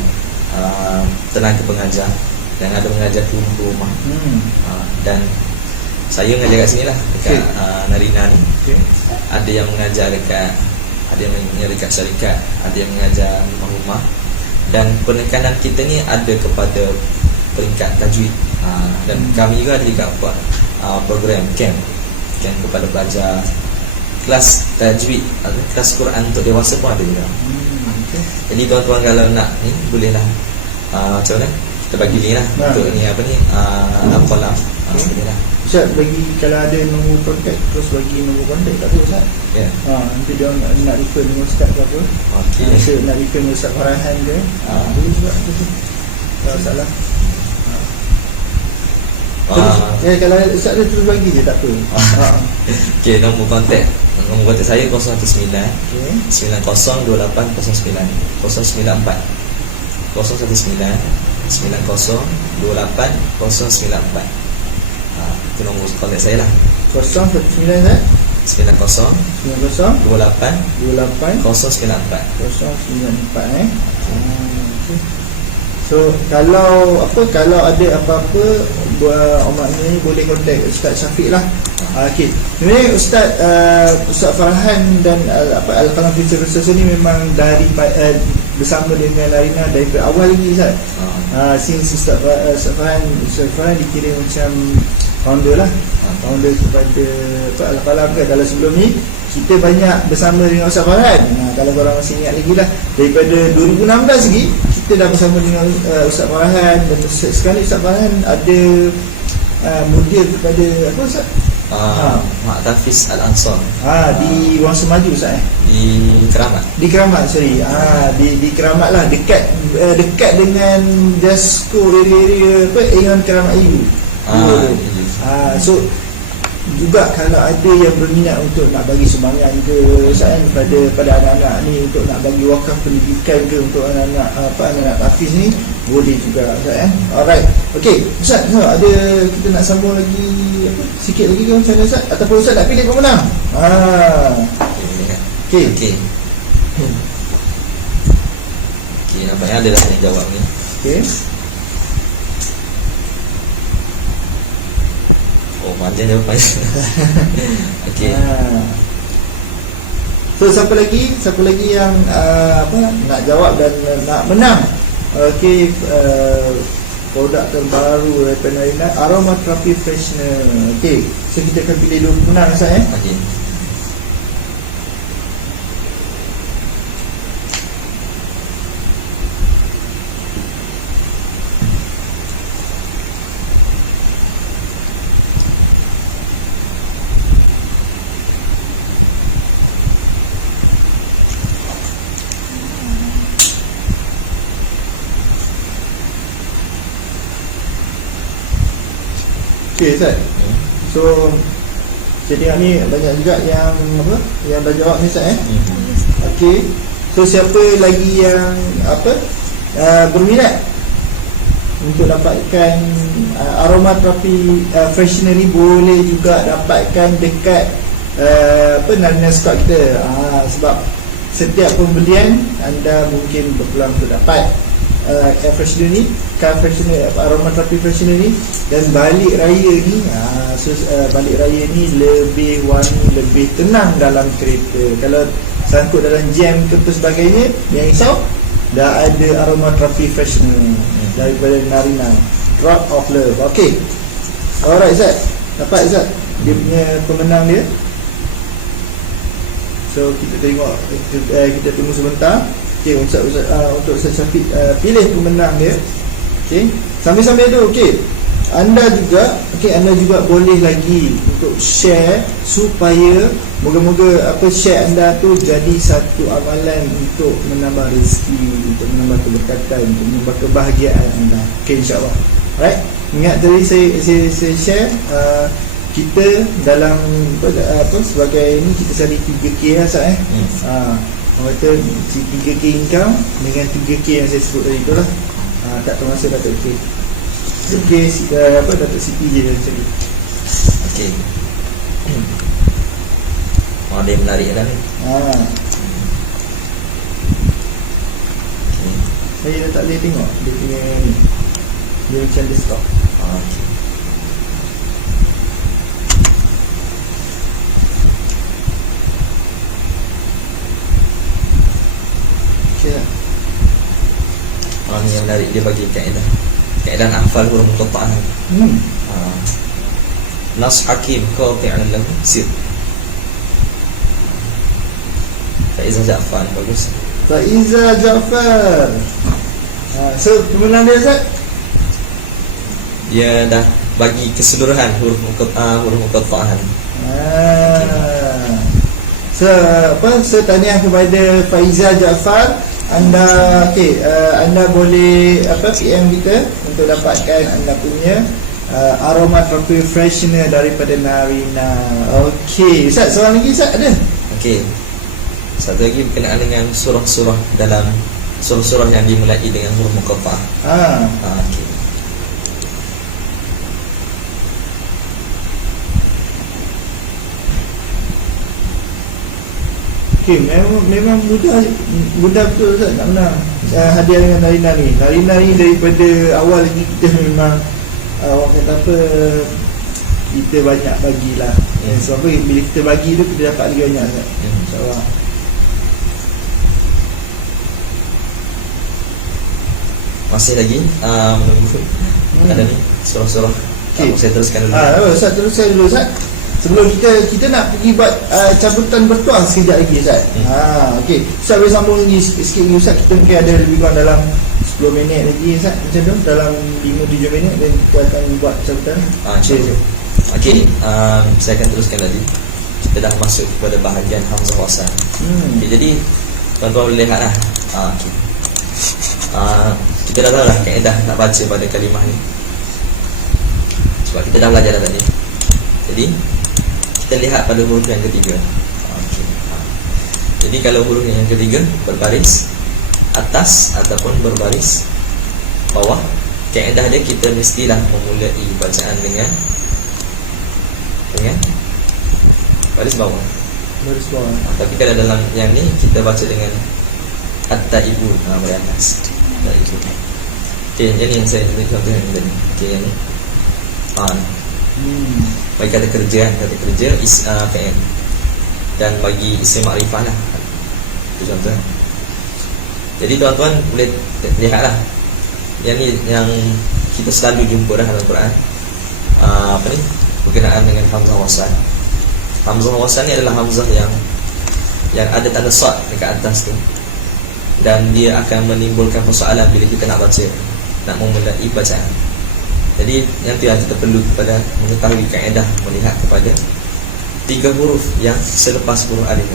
tenaga pengajar yang ada mengajar di rumah. Dan saya mengajar kat sini lah dekat Narina ni. Ada yang mengajar dekat syarikat, ada yang mengajar rumah-rumah, dan penekanan kita ni ada kepada peringkat tajwid. Dan kami juga ada juga buat program camp kepada pelajar kelas tajwid atau kelas Quran untuk dewasa pun ada juga. Jadi tuan-tuan kalau nak ni bolehlah macam mana kita bagi link lah untuk ni Al-Falam. Bolehlah Ustaz, bagi kalau ada nombor kontak terus bagi nombor kontak tak apa Ustaz? Ya. Nanti dia nak refer dengan Ustaz ke apa. Rasa nak refer dengan Ustaz Farhan ke. Boleh juga tu. Tak salah. Kalau Ustaz dia terus bagi je tak apa. Okey, nombor kontak. Nombor kontak saya 019 Okey. 902809 094 019 902809 itu nombor kontak saya lah. 019 90 90 28 28 094. 094 okay. So kalau ada apa-apa maknanya ni boleh contact Ustaz Syafiq lah. Okey. Sebenarnya Ustaz Farhan dan Al-Qalam Future Research ni memang dari bersama dengan Larina dari awal lagi Ustaz. Since Ustaz Farhan dikirim macam founder lah, founder kepada Al-Qalam kan. Kalau sebelum ni kita banyak bersama dengan Ustaz Farhan. Kalau korang masih ingat lagi lah, daripada 2016 lagi kita dah bersama dengan Ustaz Farhan. Dan sekarang ni Ustaz Farhan ada mudir kepada apa Ustaz? Mak Tafiz Al-Ansar Di Wangsa Maju Ustaz di Keramat. Di Keramat, sorry. Di Keramat lah, dekat dengan Jasko area Ingan Keramat EU. So juga kalau ada yang berminat untuk nak bagi sumbangan ke Ustaz pada anak-anak ni, untuk nak bagi wakaf pendidikan ke untuk anak-anak Hafiz ni, boleh juga Ustaz Alright. Okey Ustaz, ada kita nak sambung lagi sikit lagi ke macam mana Ustaz, ataupun Ustaz nak pilih pemenang? Okey. Okey, nampaknya ada dah yang jawab ni. Okey. Macam jawapannya. Okey. So siapa lagi yang nak jawab dan nak menang? Okey, produk terbaru daripada Narina, Aroma Therapy Freshener. Okey, so kita akan pilih dua pemenang Ustaz Okey. Okey Ustaz. So saya tengok ni banyak juga yang dah jawab ni Ustaz Okey. So siapa lagi yang berminat untuk dapatkan Aroma Therapy Freshener ni, boleh juga dapatkan dekat Narina Scott kita. Sebab setiap pembelian anda mungkin berpeluang untuk dapat air freshener ni, Aroma Therapy Freshener ni. Dan balik raya ni balik raya ni lebih wangi, lebih tenang dalam kereta. Kalau sangkut dalam jam ke apa sebagainya, yang risau, dah ada Aroma Therapy Freshener daripada Narina, Drop of Love. Okey. Alright Zat, dapat Zat dia punya pemenang dia. So kita tengok, kita tunggu sebentar. Okey, untuk Ustaz Syafiq pilih pemenang dia. Okey, sambil-sambil tu okey, anda juga boleh lagi untuk share supaya moga-moga share anda tu jadi satu amalan untuk menambah rezeki, untuk menambah keberkatan, untuk menambah kebahagiaan anda. Okey, insya-Allah. Alright. Ingat tadi saya share kita dalam sebagai ni kita cari 3K lah Ustaz orang kata 3K income dengan 3K yang saya sebut tadi tu lah. Tak termasuk Datuk K. Datuk Siti je yang cari. Okey. Ada yang menarik dah ni. Okay. Saya dah tak boleh tengok dia punya ni. Dia macam desktop. Okey. Okay lah. Ni yang menarik, dia bagi kaedah hafal huruf muqatta'ah. Nas hakim qati'an lahu sir. Faiza Ja'far, bagus. Faiza Ja'far. So pemenang dia Ustaz? Dia dah bagi keseluruhan huruf muqatta'ah. So tahniah kepada Faiza Ja'far. Anda boleh PM kita untuk dapatkan anda punya aroma tropical freshener daripada Narina. Okey, Ustaz, soalan lagi Ustaz ada? Okey. Satu lagi berkenaan dengan surah-surah dalam surah-surah yang dimulai dengan huruf muqatta'ah. Okey. Okey, memang mudah betul Ustaz nak menang hadiah dengan Narina ni. Narina ni daripada awal lagi kita memang orang kata apa, kita banyak bagilah. Sebab bila kita bagi tu kita dapat lagi banyak Ustaz. InsyaAllah. Masih lagi menunggu ada ni surah-surah. Okey. Saya teruskan dulu. Ustaz, teruskan dulu Ustaz. Sebelum kita nak pergi buat cabutan bertuah sekejap lagi Ustaz. Okey. Ustaz boleh sambung lagi sikit lagi Ustaz. Kita mungkin ada lebih kurang dalam 10 minit lagi Ustaz. Macam tu, dalam 5-7 minit dan kita akan buat cabutan. InsyaAllah. Okey, saya akan teruskan lagi. Kita dah masuk kepada bahagian hamzah wasal. Okay, jadi tuan-tuan boleh lihat lah. Okay. Kita dah tahu lah kaedah nak baca pada kalimah ni, sebab kita dah belajar dah tadi. Jadi kita lihat pada huruf yang ketiga. Okay. Jadi kalau huruf yang ketiga berbaris atas ataupun berbaris bawah, kaedah dia kita mestilah memulai bacaan dengan baris bawah. Baris bawah. Tapi kalau dalam yang ni kita baca dengan at-taibun, baris atas. At-taibun. Okey, yang ni yang saya tunjuk contoh yang tadi. Okey, yang ni. Bagi kata kerja fi'il. Dan bagi isim ma'rifah lah. Itu contoh. Jadi tuan-tuan boleh lihatlah. Yang ni yang kita selalu jumpa dalam Al-Quran. Apa ni? Berkenaan dengan hamzah wasal. Hamzah wasal ni adalah hamzah yang ada tanda sad dekat atas tu, dan dia akan menimbulkan persoalan bila kita nak baca, nak memulai bacaan. Jadi yang tu yang kita perlu kepada mengetahui kaedah melihat kepada 3 huruf yang selepas huruf alif.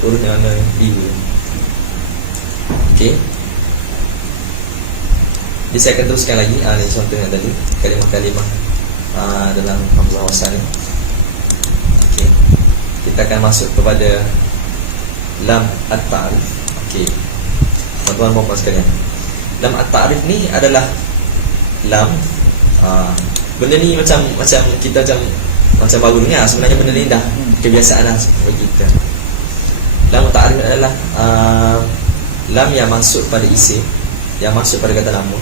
Huruf yang mana ibu. Okey. Jadi saya akan teruskan lagi. Ni contoh yang tadi, kalimah-kalimah dalam hamzah wasal ni. Okey. Kita akan masuk kepada lam at-ta'rif. Okey. Tuan-tuan dan puan sekalian, lam at-ta'rif ni adalah lam. Benda ni macam kita macam baru dengar. Sebenarnya benda ni dah kebiasaan lah bagi kita. Lam at-ta'rif adalah lam yang masuk pada isim, yang masuk pada kata nama,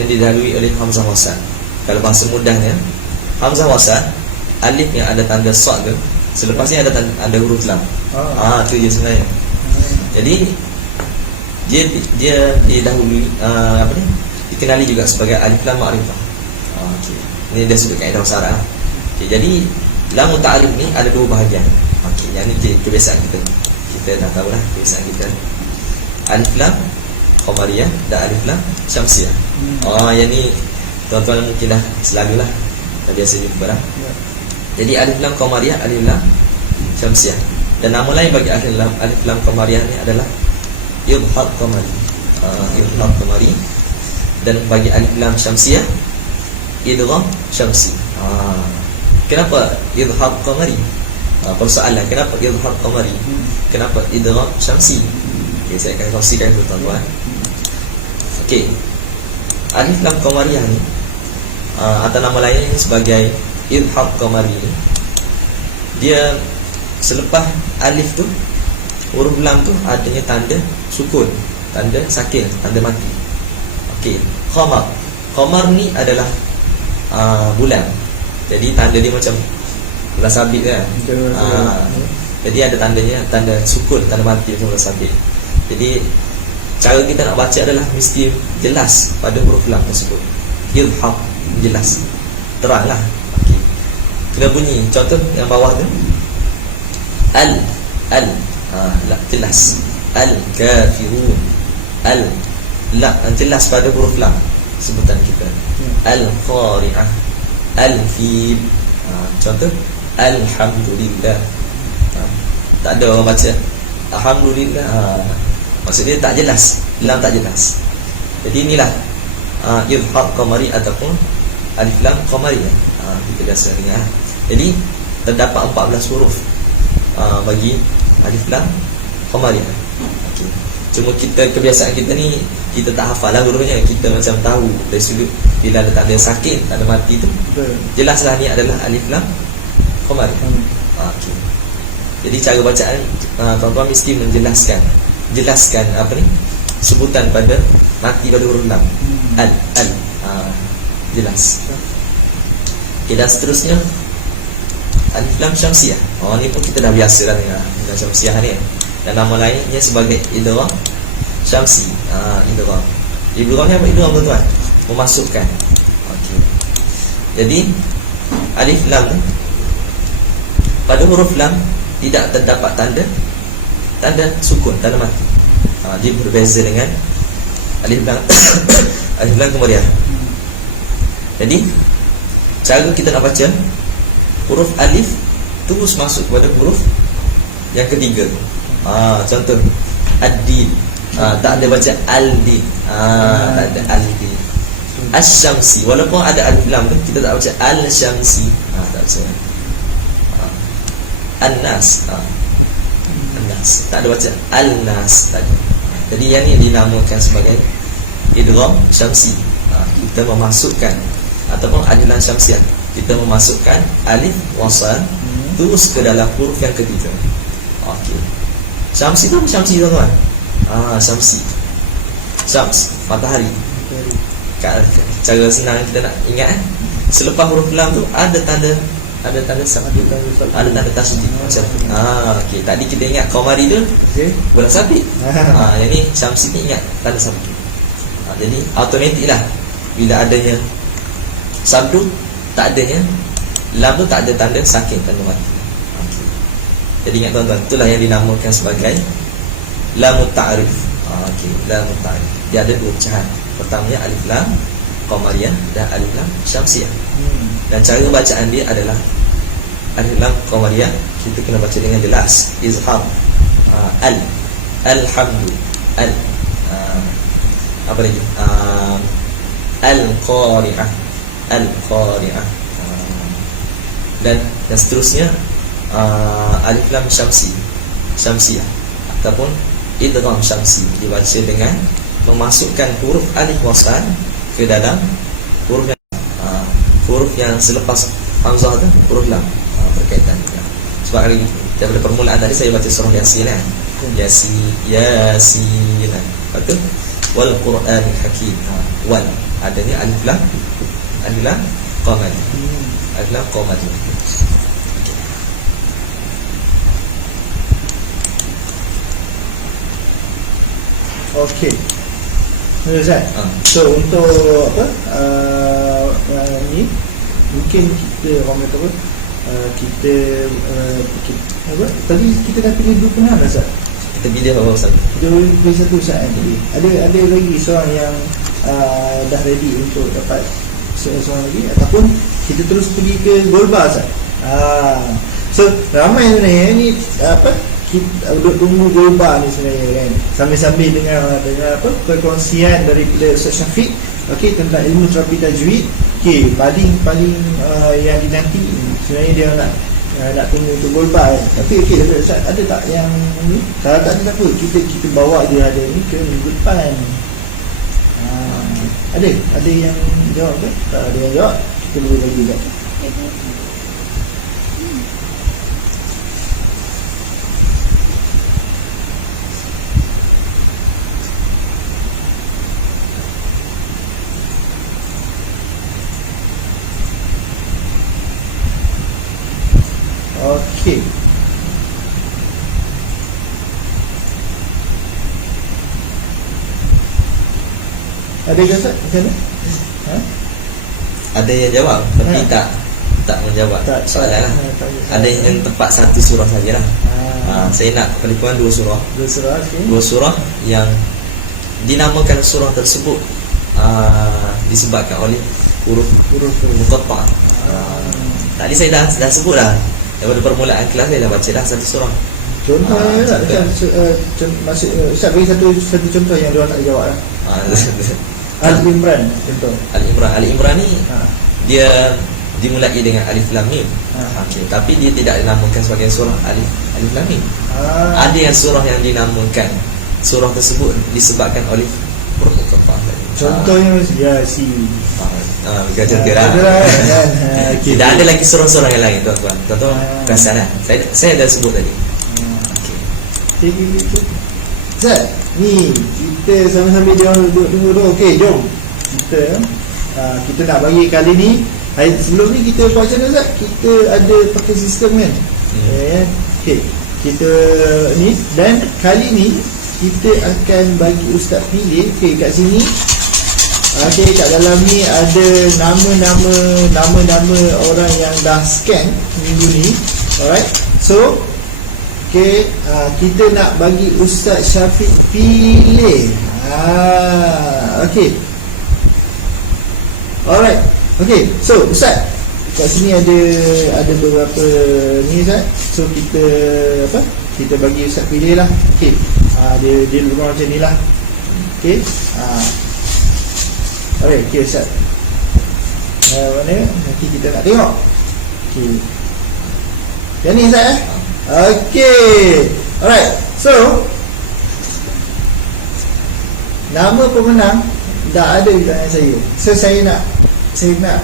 yang didahului oleh hamzah wasal. Kalau bahasa mudahnya, hamzah wasal, alif yang ada tanda sad tu, selepasnya ada huruf lam. Tu je sebenarnya. Jadi dia didahului dikenali juga sebagai alif lam ma'rifah. Okey. Ini dah sudut kaedah bahasa Arab. Okey, jadi lam ta'rif ni ada 2 bahagian. Okey, yang ni kebiasaan kita. Kita dah tahulah kebiasaan kita. Alif lam qamariyah dan alif lam syamsiyah. Yang ni tuan-tuan mungkin dah selalulah dah biasa jumpa dah. Jadi alif lam qamariyah, alif lam syamsiyah. Dan nama lain bagi alif lam qamariyah ni adalah idhar qamari. Idhar qamari. Dan bagi alif lam syamsiyah, idgham syamsi. Kenapa idhar qamari? Persoalan, kenapa idhar qamari? Kenapa idgham syamsi? Okey, saya akan kongsikan itu tuan-tuan. Okey. Alif lam qamariyah ni atau nama lain sebagai idhar qamari ni, dia selepas alif tu, huruf lam tu adanya tanda sukun, tanda sakin, tanda mati. Okey, qamar. Qamar ni adalah bulan. Jadi tanda dia macam bulan sabit kan. Jadi ada tandanya, tanda sukun, tanda mati macam bulan sabit. Jadi cara kita nak baca adalah mesti jelas pada huruf lam tersebut. Idhar, jelas, teranglah. Okey. Kena bunyi. Contoh yang bawah tu, al jelas. Al-kafirun. La jelas pada huruf lam sebutan kita. Al-qari'ah, al-fil. Contoh alhamdulillah. Tak ada orang baca alhamdulillah. Maksudnya tak jelas, lam tak jelas. Jadi inilah idhar qamari ataupun alif lam qamariyah. Kita dah sering dengar. Jadi terdapat 14 huruf bagi alif lam qamariyah. Okey. Cuma kita, kebiasaan kita ni, kita tak hafal lah hurufnya. Kita macam tahu dari sudut bila ada tanda sakin, tanda mati tu, jelaslah ni adalah alif lam qamariyah. Okey. Jadi cara bacaan tuan-tuan mesti jelaskan apa ni, sebutan pada mati pada huruf lam. Al jelas. Okey, dan seterusnya alif lam syamsiyah. Ni pun kita dah biasa dah dengar alif lam syamsiyah ni. Dan nama lainnya sebagai idgham syamsi. Idgham ni apa? Idgham tuan-tuan, memasukkan. Okey. Jadi alif lam tu, pada huruf lam tidak terdapat tanda sukun, tanda mati. Dia berbeza dengan alif lam alif lam qamariyah. Jadi cara kita nak baca huruf alif terus masuk kepada huruf yang ketiga. Contoh ad-din, tak ada baca al-din. Tak ada al-din. Asy-syamsi, walaupun ada alif lam tu, kita tak baca al-syamsi. Tak baca. An-nas, An-nas, tak ada baca al-nas tadi. Jadi yang ni dinamakan sebagai idgham syamsi. Kita memasukkan, ataupun alif lam syamsiah, kita memasukkan alif wasal terus ke dalam huruf yang ketiga. Okey. Syamsi tu apa syamsi tuan-tuan? Syamsi. Syams, matahari. Cara senang kita nak ingat, selepas huruf lam tu ada tanda tasdid, ada tanda tasdid macam tu. Okey, tadi kita ingat qamari tu bola sabit. Yang ni syamsi ni ingat tanda sabit. Jadi automatik lah bila adanya sabdu, tak adanya lam tu, tak ada tanda sakin, tanda mati. Jadi ingat tuan-tuan, itulah yang dinamakan sebagai lamut ta'rif. Okey, lamut ta'rif. Dia ada dua pecahan. Pertamanya alif lam qamariyah dan alif lam syamsiyah. Dan cara bacaan dia adalah alif lam qamariyah, kita kena baca dengan jelas, izhar. Alhamdu, apa lagi? Al-qari'ah, al-qari'ah. Dan seterusnya alif lam syamsiyah ataupun idgham syamsi, dibaca dengan memasukkan huruf alif wasal ke dalam huruf yang selepas hamzah tu, huruf lam, berkaitan juga. Sebab hari daripada permulaan tadi saya baca surah Yasin kan. Yasin. Betul? Wal Qur'anil Hakim. Wal adanya alif lam qamar. Alif lam qamar. Okey. Ustaz. So untuk apa? Ni mungkin kita orang kata apa? Kita apa? Tadi kita dah pilih dua penang dah, Ustaz. Kita pilih apa Ustaz? Dia pilih satu Ustaz tadi. Ada lagi seorang yang dah ready untuk dapat seorang lagi, ataupun kita terus pergi ke Golba, Ustaz. So ramai sebenarnya ni apa? Kita duduk tunggu Golba ni sebenarnya kan, sambil-sambil dengar apa perkongsian daripada Ustaz Syafiq, okey, tentang ilmu terapi tajwid. Okey, paling yang dinanti sebenarnya dia nak tunggu untuk Golba kan. Tapi okey, Ustaz ada tak yang ni? Kalau tak ada tak apa, kita bawa dia ada ni ke minggu depan. Ada yang jawab ke? Tak ada yang jawab, kita boleh bagi juga. Okey. Ada ke Ustaz? Macam mana? Ada yang jawab tapi tak menjawab soalan lah. Ada yang tepat satu surah sajalah. Saya nak paling kurang dua surah. Dua surah yang dinamakan surah tersebut disebabkan oleh huruf muqatta'. Tadi saya dah sebut dah. Daripada permulaan kelas saya dah baca dah satu surah. Contohnya tak masih Ustaz bagi satu contoh yang dia orang tak jawab lah. Al-Imran contoh. Al-Imran ni dia dimulai dengan alif lam mim. Okey, tapi dia tidak dinamakan sebagai surah alif lam mim. Ada yang surah yang dinamakan surah tersebut disebabkan oleh huruf muqatta'ah tadi. Contohnya Yasin. Gajah gerak. Tidak ada lagi surah-surah yang lain, tuan-tuan. Tuan-tuan perasan lah. Saya dah sebut tadi. Okey, gitu. Zat, ni kita sama-sama dia duduk tunggu tu. Okey, jom. Kita nak bagi kali ni. Sebelum ni kita buat macam mana, Zat? Kita ada pakai sistem kan? Okey, kita ni. Dan kali ni kita akan bagi ustaz pilih. Okey, kat sini. Okey, kat dalam ni ada nama-nama orang yang dah scan minggu ni. Alright. So, okey, kita nak bagi Ustaz Syafiq pilih. Okey. Alright. Okey, so Ustaz, kat sini ada beberapa ni, Ustaz. So kita kita bagi Ustaz pilih lah. Okey. Dia lebih macam ni lah. Okey. Alright, okey Ustaz. Mana nanti kita nak tengok. Okey. Yang ni Ustaz Okey. Alright. So nama pemenang dah ada di tangan saya. So saya nak saya nak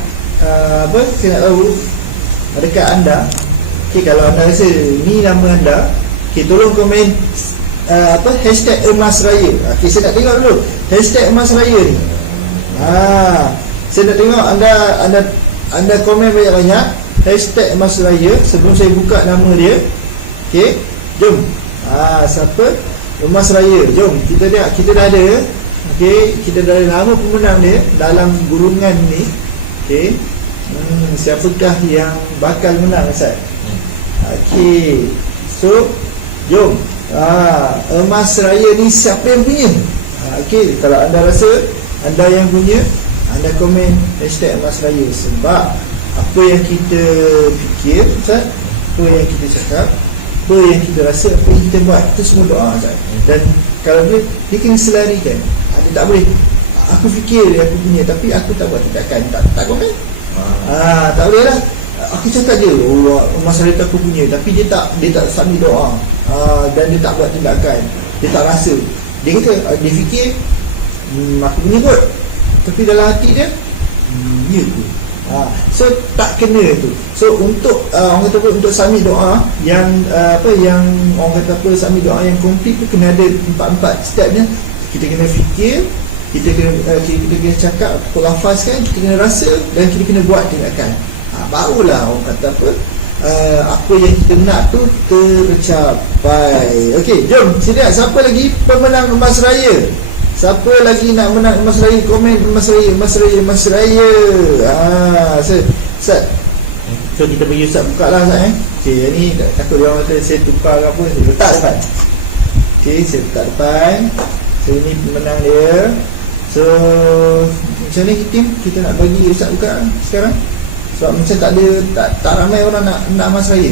tahu adakah anda. Okey, kalau anda rasa ni nama anda, okey, tolong komen hashtag emas raya. Okey, saya nak tengok dulu hashtag emas raya ni. Saya nak tengok anda komen banyak-banyak hashtag emas raya sebelum saya buka nama dia. Okey, jom. Siapa emas raya? Jom kita dah ada. Okey, kita dah ada nama pemenang dia dalam gurungan ni. Okey. Siapakah yang bakal menang, Ustaz? Okey. So, jom. Emas raya ni siapa yang punya? Okey, kalau anda rasa anda yang punya, anda komen hashtag emas raya. Sebab apa yang kita fikir, Ustaz, apa yang kita cakap, apa yang kita rasa, apa yang kita buat, itu semua doa, Ustaz. Dan kalau dia kena selarikan. Dia tak boleh, aku fikir aku punya tapi aku tak buat tindakan. Tak komen. Tak boleh lah. Aku cakap je, emas raya aku punya, tapi dia tak sambil doa. Dan dia tak buat tindakan. Dia tak rasa. Dia kata, dia fikir aku punya kot, tapi dalam hati dia ya tu. So tak kena tu. So untuk orang kata apa, untuk submit doa yang yang orang kata apa, submit doa yang komplit tu kena ada 4 stepnya. Kita kena fikir, kita kena cakap, lafazkan, kita kena rasa, dan kita kena buat tindakan. Barulah orang kata apa yang kita nak tu tercapai. Okey, jom sila. Siapa lagi pemenang emas raya? Siapa lagi nak menang emas raya? Komen emas raya. Ustaz. So kita bagi Ustaz buka lah, Ustaz. Okey, yang ni takut dia orang kata saya tukar ke apa, saya letak depan. Okey, saya letak depan. So ini pemenang dia. So macam ni tim kita nak bagi Ustaz buka sekarang. Sebab macam tak ramai orang nak emas raya.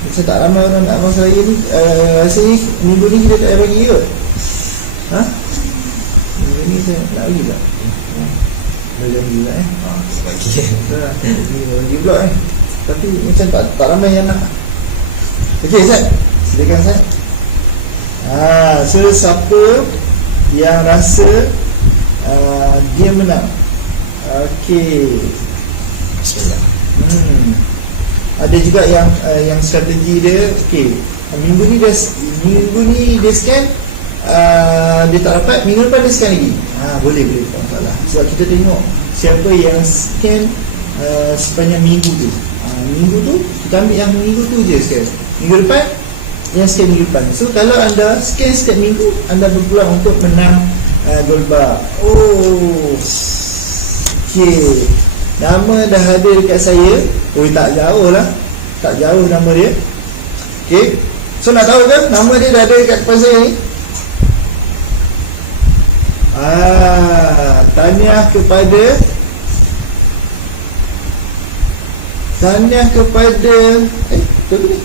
Macam tak ramai orang nak emas raya ni. Rasanya minggu ni kita tak payah bagi kot. Minggu ni saya nak bagi tak? Boleh bagi tak bagi pula tapi macam tak ramai yang nak. Okey Ustaz, silakan Ustaz. So siapa yang rasa dia menang? Okey, Bismillah. Ada juga yang strategi dia. Okey, minggu ni dia scan, dia tak dapat, minggu depan dia scan lagi. Boleh tak masalah. Sebab kita tengok siapa yang scan sepanjang minggu tu. Minggu tu kita ambil yang minggu tu je scan. Minggu depan yang scan minggu depan. So kalau anda scan setiap minggu, anda berpeluang untuk menang gold bar. Okey, nama dah ada dekat saya. Tak jauh lah, tak jauh nama dia. Okey, so nak tahu kan nama dia dah ada dekat depan saya ni. Tahniah kepada ni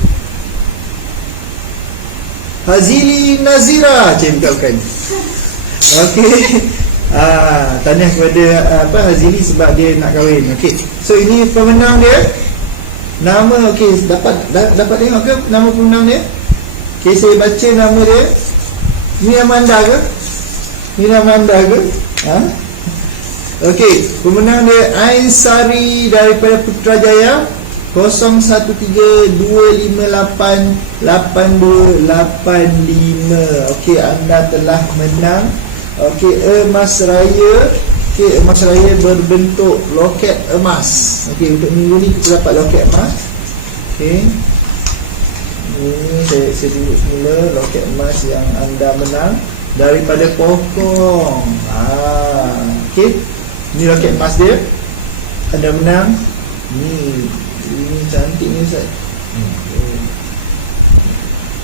Hazili Nazira. Bukan. Okey. Tahniah kepada Hazili sebab dia nak kahwin. Okey. So ini pemenang dia. Nama okey, dapat tengok ke nama pemenang dia? Okey, saya baca nama dia. Ni nama anda ke? Ni nama anda ke? Okey, pemenang dia Ain Sari daripada Putrajaya 0132588285. Okey, anda telah menang. Okey, emas raya. Okey, emas raya berbentuk loket emas. Okey, untuk minggu ni kita dapat loket emas. Okey. Ini saya sebut semula loket emas yang anda menang daripada Pokong. Okey. Ini loket emas dia. Anda menang. Ini cantik ni Ustaz.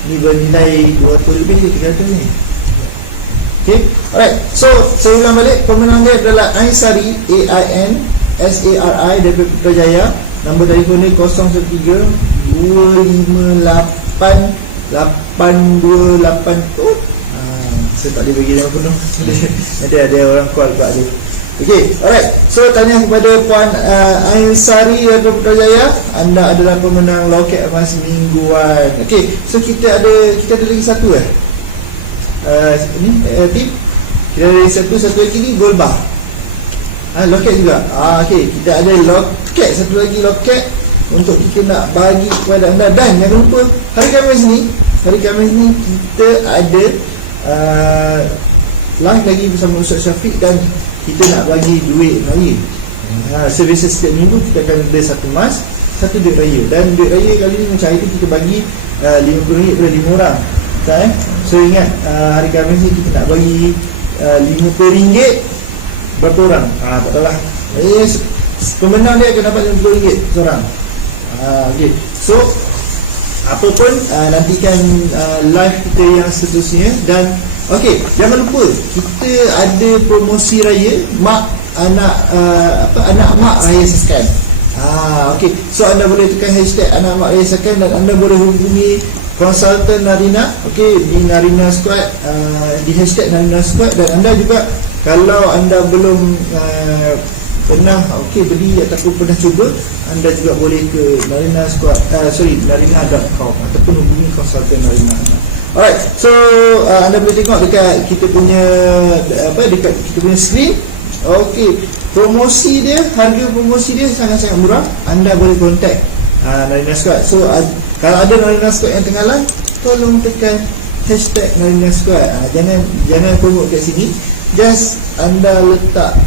Ini bernilai 200 lebih ke 300 ni. Okay, alright. So saya ulang balik, pemenang dia adalah Ain Sari, AINSARI daripada Putrajaya. Nombor telefon dia 013-258-8280. Saya tak boleh bagi nama penuh. Ada orang call kat dia. Okay, alright. So tanya kepada Puan Ain Sari daripada Putrajaya, anda adalah pemenang loket emas mingguan. Okay, so kita ada lagi satu tip. Kita ada satu lagi ni gold bar. Loket juga. Okey, kita ada satu lagi loket untuk kita nak bagi kepada anda. Dan jangan lupa hari Khamis ni kita ada live lagi bersama Ustaz Syafiq dan kita nak bagi duit raya. So biasa setiap minggu kita akan ada satu emas, satu duit raya. Dan duit raya kali ni macam hari tu kita bagi RM50 kepada 5 orang. So ingat hari Khamis ni kita nak bagi RM50 berapa orang? Tak tahulah. Pemenang dia akan dapat RM50 seorang. Okay. So apa pun nantikan live kita yang seterusnya. Dan okey, jangan lupa kita ada promosi raya anak mak raya sekan. Okey, so anda boleh tekan hashtag anak mak raya sekan dan anda boleh hubungi konsultan Narina, okey, di Narina Squad, di hashtag Narina Squad. Dan anda juga kalau anda belum pernah beli ataupun pernah cuba, anda juga boleh ke Narina Squad, narina.com ataupun hubungi konsultan Narina. Alright, so anda boleh tengok dekat kita punya dekat kita punya screen. Okey, promosi dia, harga promosi dia sangat-sangat murah. Anda boleh contact Narina Squad. So kalau ada Narina Squad yang tengah live, tolong tekan hashtag Narina Squad. Jangan promote kat sini. Just anda letak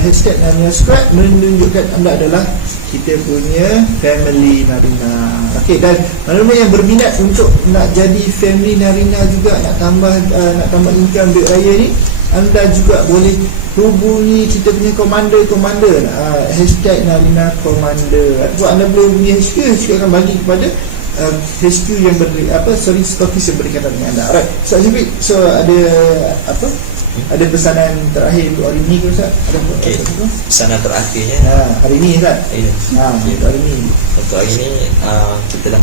hashtag Narina Squad, menunjukkan anda adalah kita punya family Narina. Okey, dan mana-mana yang berminat untuk nak jadi family Narina juga, nak tambah income duit raya ni, anda juga boleh hubungi kita punya komander hashtag Narina Komander. Ataupun anda boleh hubungi HQ akan bagi kepada HQ yang stokis yang berdekatan dengan anda. Alright, so ada pesanan terakhir untuk hari ni ke Ustaz? Okey, pesanan terakhirnya hari ni Ustaz? Untuk hari ni. Untuk hari ni kita dah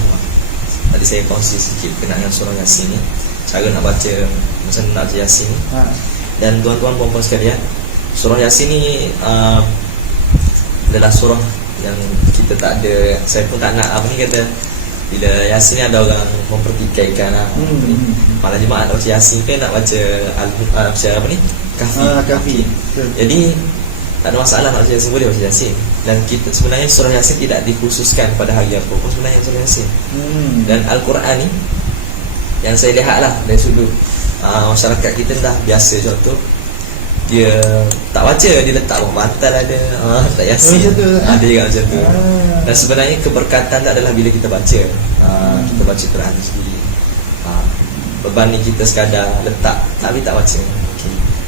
tadi saya kongsi sikit berkenaan dengan surah Yasin ni, cara nak baca macam nak baca Yasin ni. Dan tuan-tuan puan-puan sekalian, surah Yasin ni adalah surah yang kita tak ada, saya pun tak nak kata bila Yasin ni ada orang mempertikaikan malah jemaah nak baca Yasin ke nak baca Kahfi. Jadi tak ada masalah nak baca Yasin, boleh baca Yasin. Dan kita sebenarnya surah Yasin tidak dikhususkan pada hari apa pun sebenarnya surah Yasin. Dan Al-Quran ni yang saya lihat lah dari sudut masyarakat kita dah biasa, contoh dia tak baca, dia letak bantal ada tak Yasin, ada juga macam tu. Dan sebenarnya keberkatan tak adalah bila kita baca, kita baca Quran sendiri. Beban ni kita sekadar letak tapi tak baca.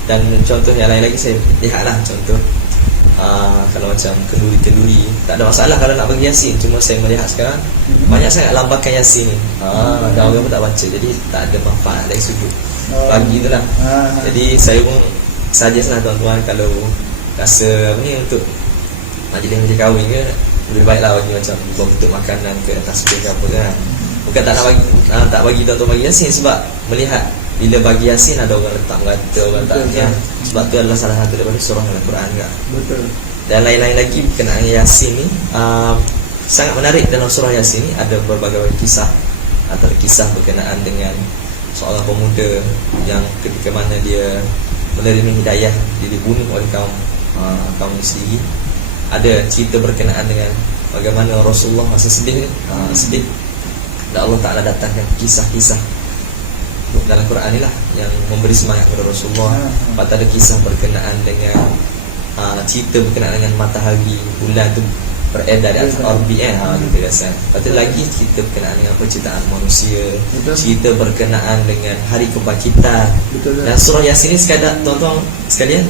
Dan contoh yang lain lagi saya lihatlah, contoh kalau macam kenduri tak ada masalah kalau nak bagi Yasin. Cuma saya melihat sekarang banyak sangat lambakan Yasin ni, dan orang pun tak baca, jadi tak ada manfaat dari sudut bagi itulah. Jadi saya pun suggest tuan-tuan kalau rasa untuk majlis kahwin ke, lebih baiklah bagi macam bentuk makanan ke atas ke apa kan. Bukan tak nak bagi tak bagi tuan-tuan bagi Yasin, sebab melihat bila bagi Yasin ada orang letak mengata, orang tak Betul, ya. betul. Sebab tu adalah salah satu daripada surah dalam Quran juga. Betul. Dan lain-lain lagi berkenaan Yasin ni sangat menarik. Dalam surah Yasin ni ada berbagai kisah. Antara kisah berkenaan dengan seorang pemuda yang ketika mana dia menerima hidayah, dia dibunuh oleh kaum sendiri. Ada cerita berkenaan dengan bagaimana Rasulullah masa sedih sedih, dan Allah Ta'ala datangkan kisah-kisah dalam Quran ni lah yang memberi semangat kepada Rasulullah. Lepas tu ada kisah berkenaan dengan cerita berkenaan dengan matahari, bulan tu beredar di atas orbit gitu kan. Lepas tu lagi cerita berkenaan dengan penciptaan manusia. Betul. Cerita berkenaan dengan hari kebangkitan. Betul. Dan surah Yasin ni sekadar tuan-tuan sekalian,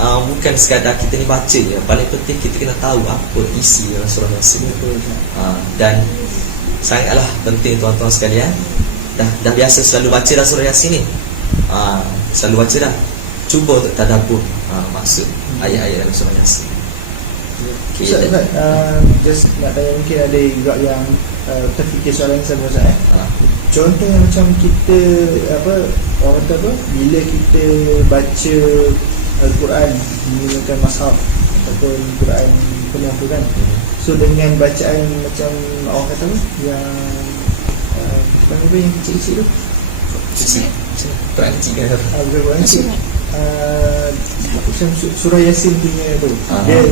bukan sekadar kita ni baca je. Paling penting kita kena tahu apa isi dalam surah Yasin. Betul. Dan sangatlah penting tuan-tuan sekalian, dah biasa selalu baca dah surah Yasin ni, selalu baca dah, cuba untuk tadabbur maksud ayat-ayat dalam surah Yasin. Okay, Ustaz, just nak tanya, mungkin ada juga yang terfikir soalan yang sama Ustaz. Contohnya macam kita orang kata bila kita baca Al-Quran menggunakan mushaf ataupun Quran penuh tu kan. So dengan bacaan macam orang kata yang apa yang kecil-kecil tu, Quran kecil kan? bukan Quran kecil, macam surah Yasin punya tu,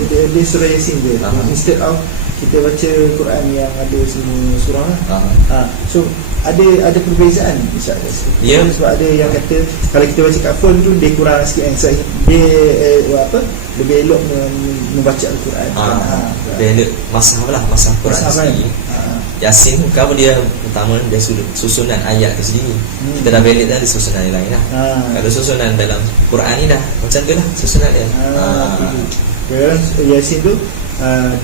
dia surah Yasin dia. Instead of kita baca Quran yang ada semua surah lah. So ada perbezaan Ustaz. Ya. Sebab ada yang kata kalau kita baca kat phone tu dia kurang sikit kan. Dia lebih elok membaca Al-Quran. Dia ada masah lah, masah Quran sendiri. Yasin kan dia pertama dia susunan ayat tu sendiri. Kita dah valid dah, ada susunan yang lain lah. Kalau susunan dalam Quran ni dah macam tu lah susunan dia. Kadang Yasin tu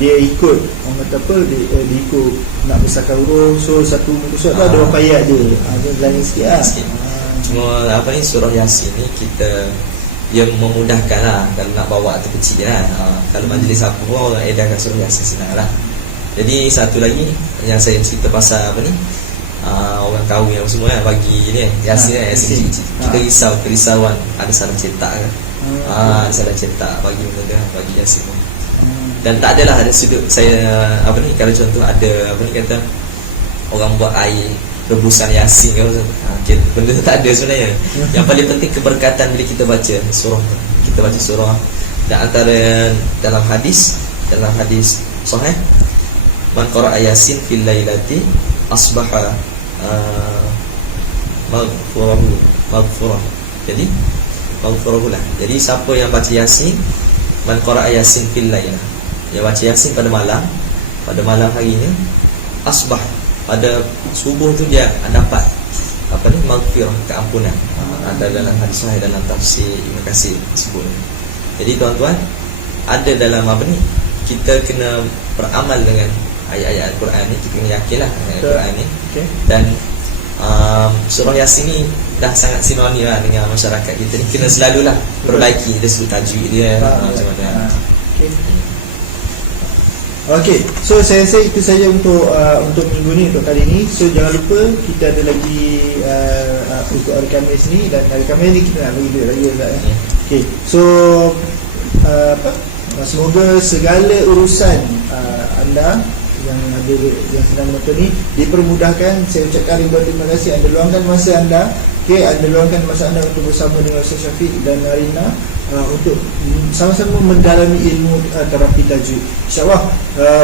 dia ikut orang kata apa, dia ikut nak besarkan huruf. So satu muka surat tu ada berapa ayat je. Dia lain sikit lah. Cuma ni surah Yasin ni kita dia memudahkan lah kalau nak bawa tu kecil lah. Kalau majlis apa pun orang edarkan surah Yasin senang lah. Jadi satu lagi yang saya cerita pasal orang kahwin yang semua kan bagi ni Yasin Yasin kecil. Kita risau kerisauan ada salah cetak kan. Ada salah cetak bagi benda bagi Yasin pun. Dan tak adalah ada sudut saya kalau contoh ada kata orang buat air rebusan Yasin kan, benda tu tak ada sebenarnya. Yang paling penting keberkatan bila kita baca surah tu. Kita baca surah, dan antara dalam hadis sahih, man qara'a Yasin fil lailati asbaha maghfurah. Jadi maghfurah lah. Jadi siapa yang baca Yasin, man qara'a Yasin fil lailah, dia baca Yasin pada malam harinya, asbah, pada subuh tu dia dapat maghfirah, keampunan. Ada dalam hadis sahih dalam tafsir Ibn Katsir sebut. Jadi tuan-tuan, ada dalam kita kena beramal dengan ayat-ayat Al-Quran ni. Kita kena yakinlah dengan Al-Quran ni. Dan surah Yasin ni dah sangat sinonim lah dengan masyarakat kita ni. Kena selalulah perbaiki dari sudut tajwid dia macam mana. Okey, so saya rasa itu saja untuk minggu ni, untuk kali ni. So jangan lupa kita ada lagi untuk hari Khamis ni, dan hari Khamis ni kita nak bagi duit lagi Ustaz. Okey, so semoga segala urusan anda yang sedang menonton ni dipermudahkan. Saya ucapkan ribuan terima kasih anda luangkan masa anda. Okey, anda luangkan masa anda untuk bersama dengan Ustaz Syafiq dan Narina untuk sama-sama mendalami ilmu terapi tajwid. InsyaAllah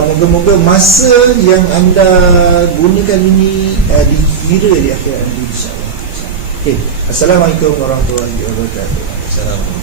moga-moga masa yang anda gunakan ini dikira di akhirat nanti, insyaAllah. Okey, Assalamualaikum warahmatullahi wabarakatuh. Assalamualaikum.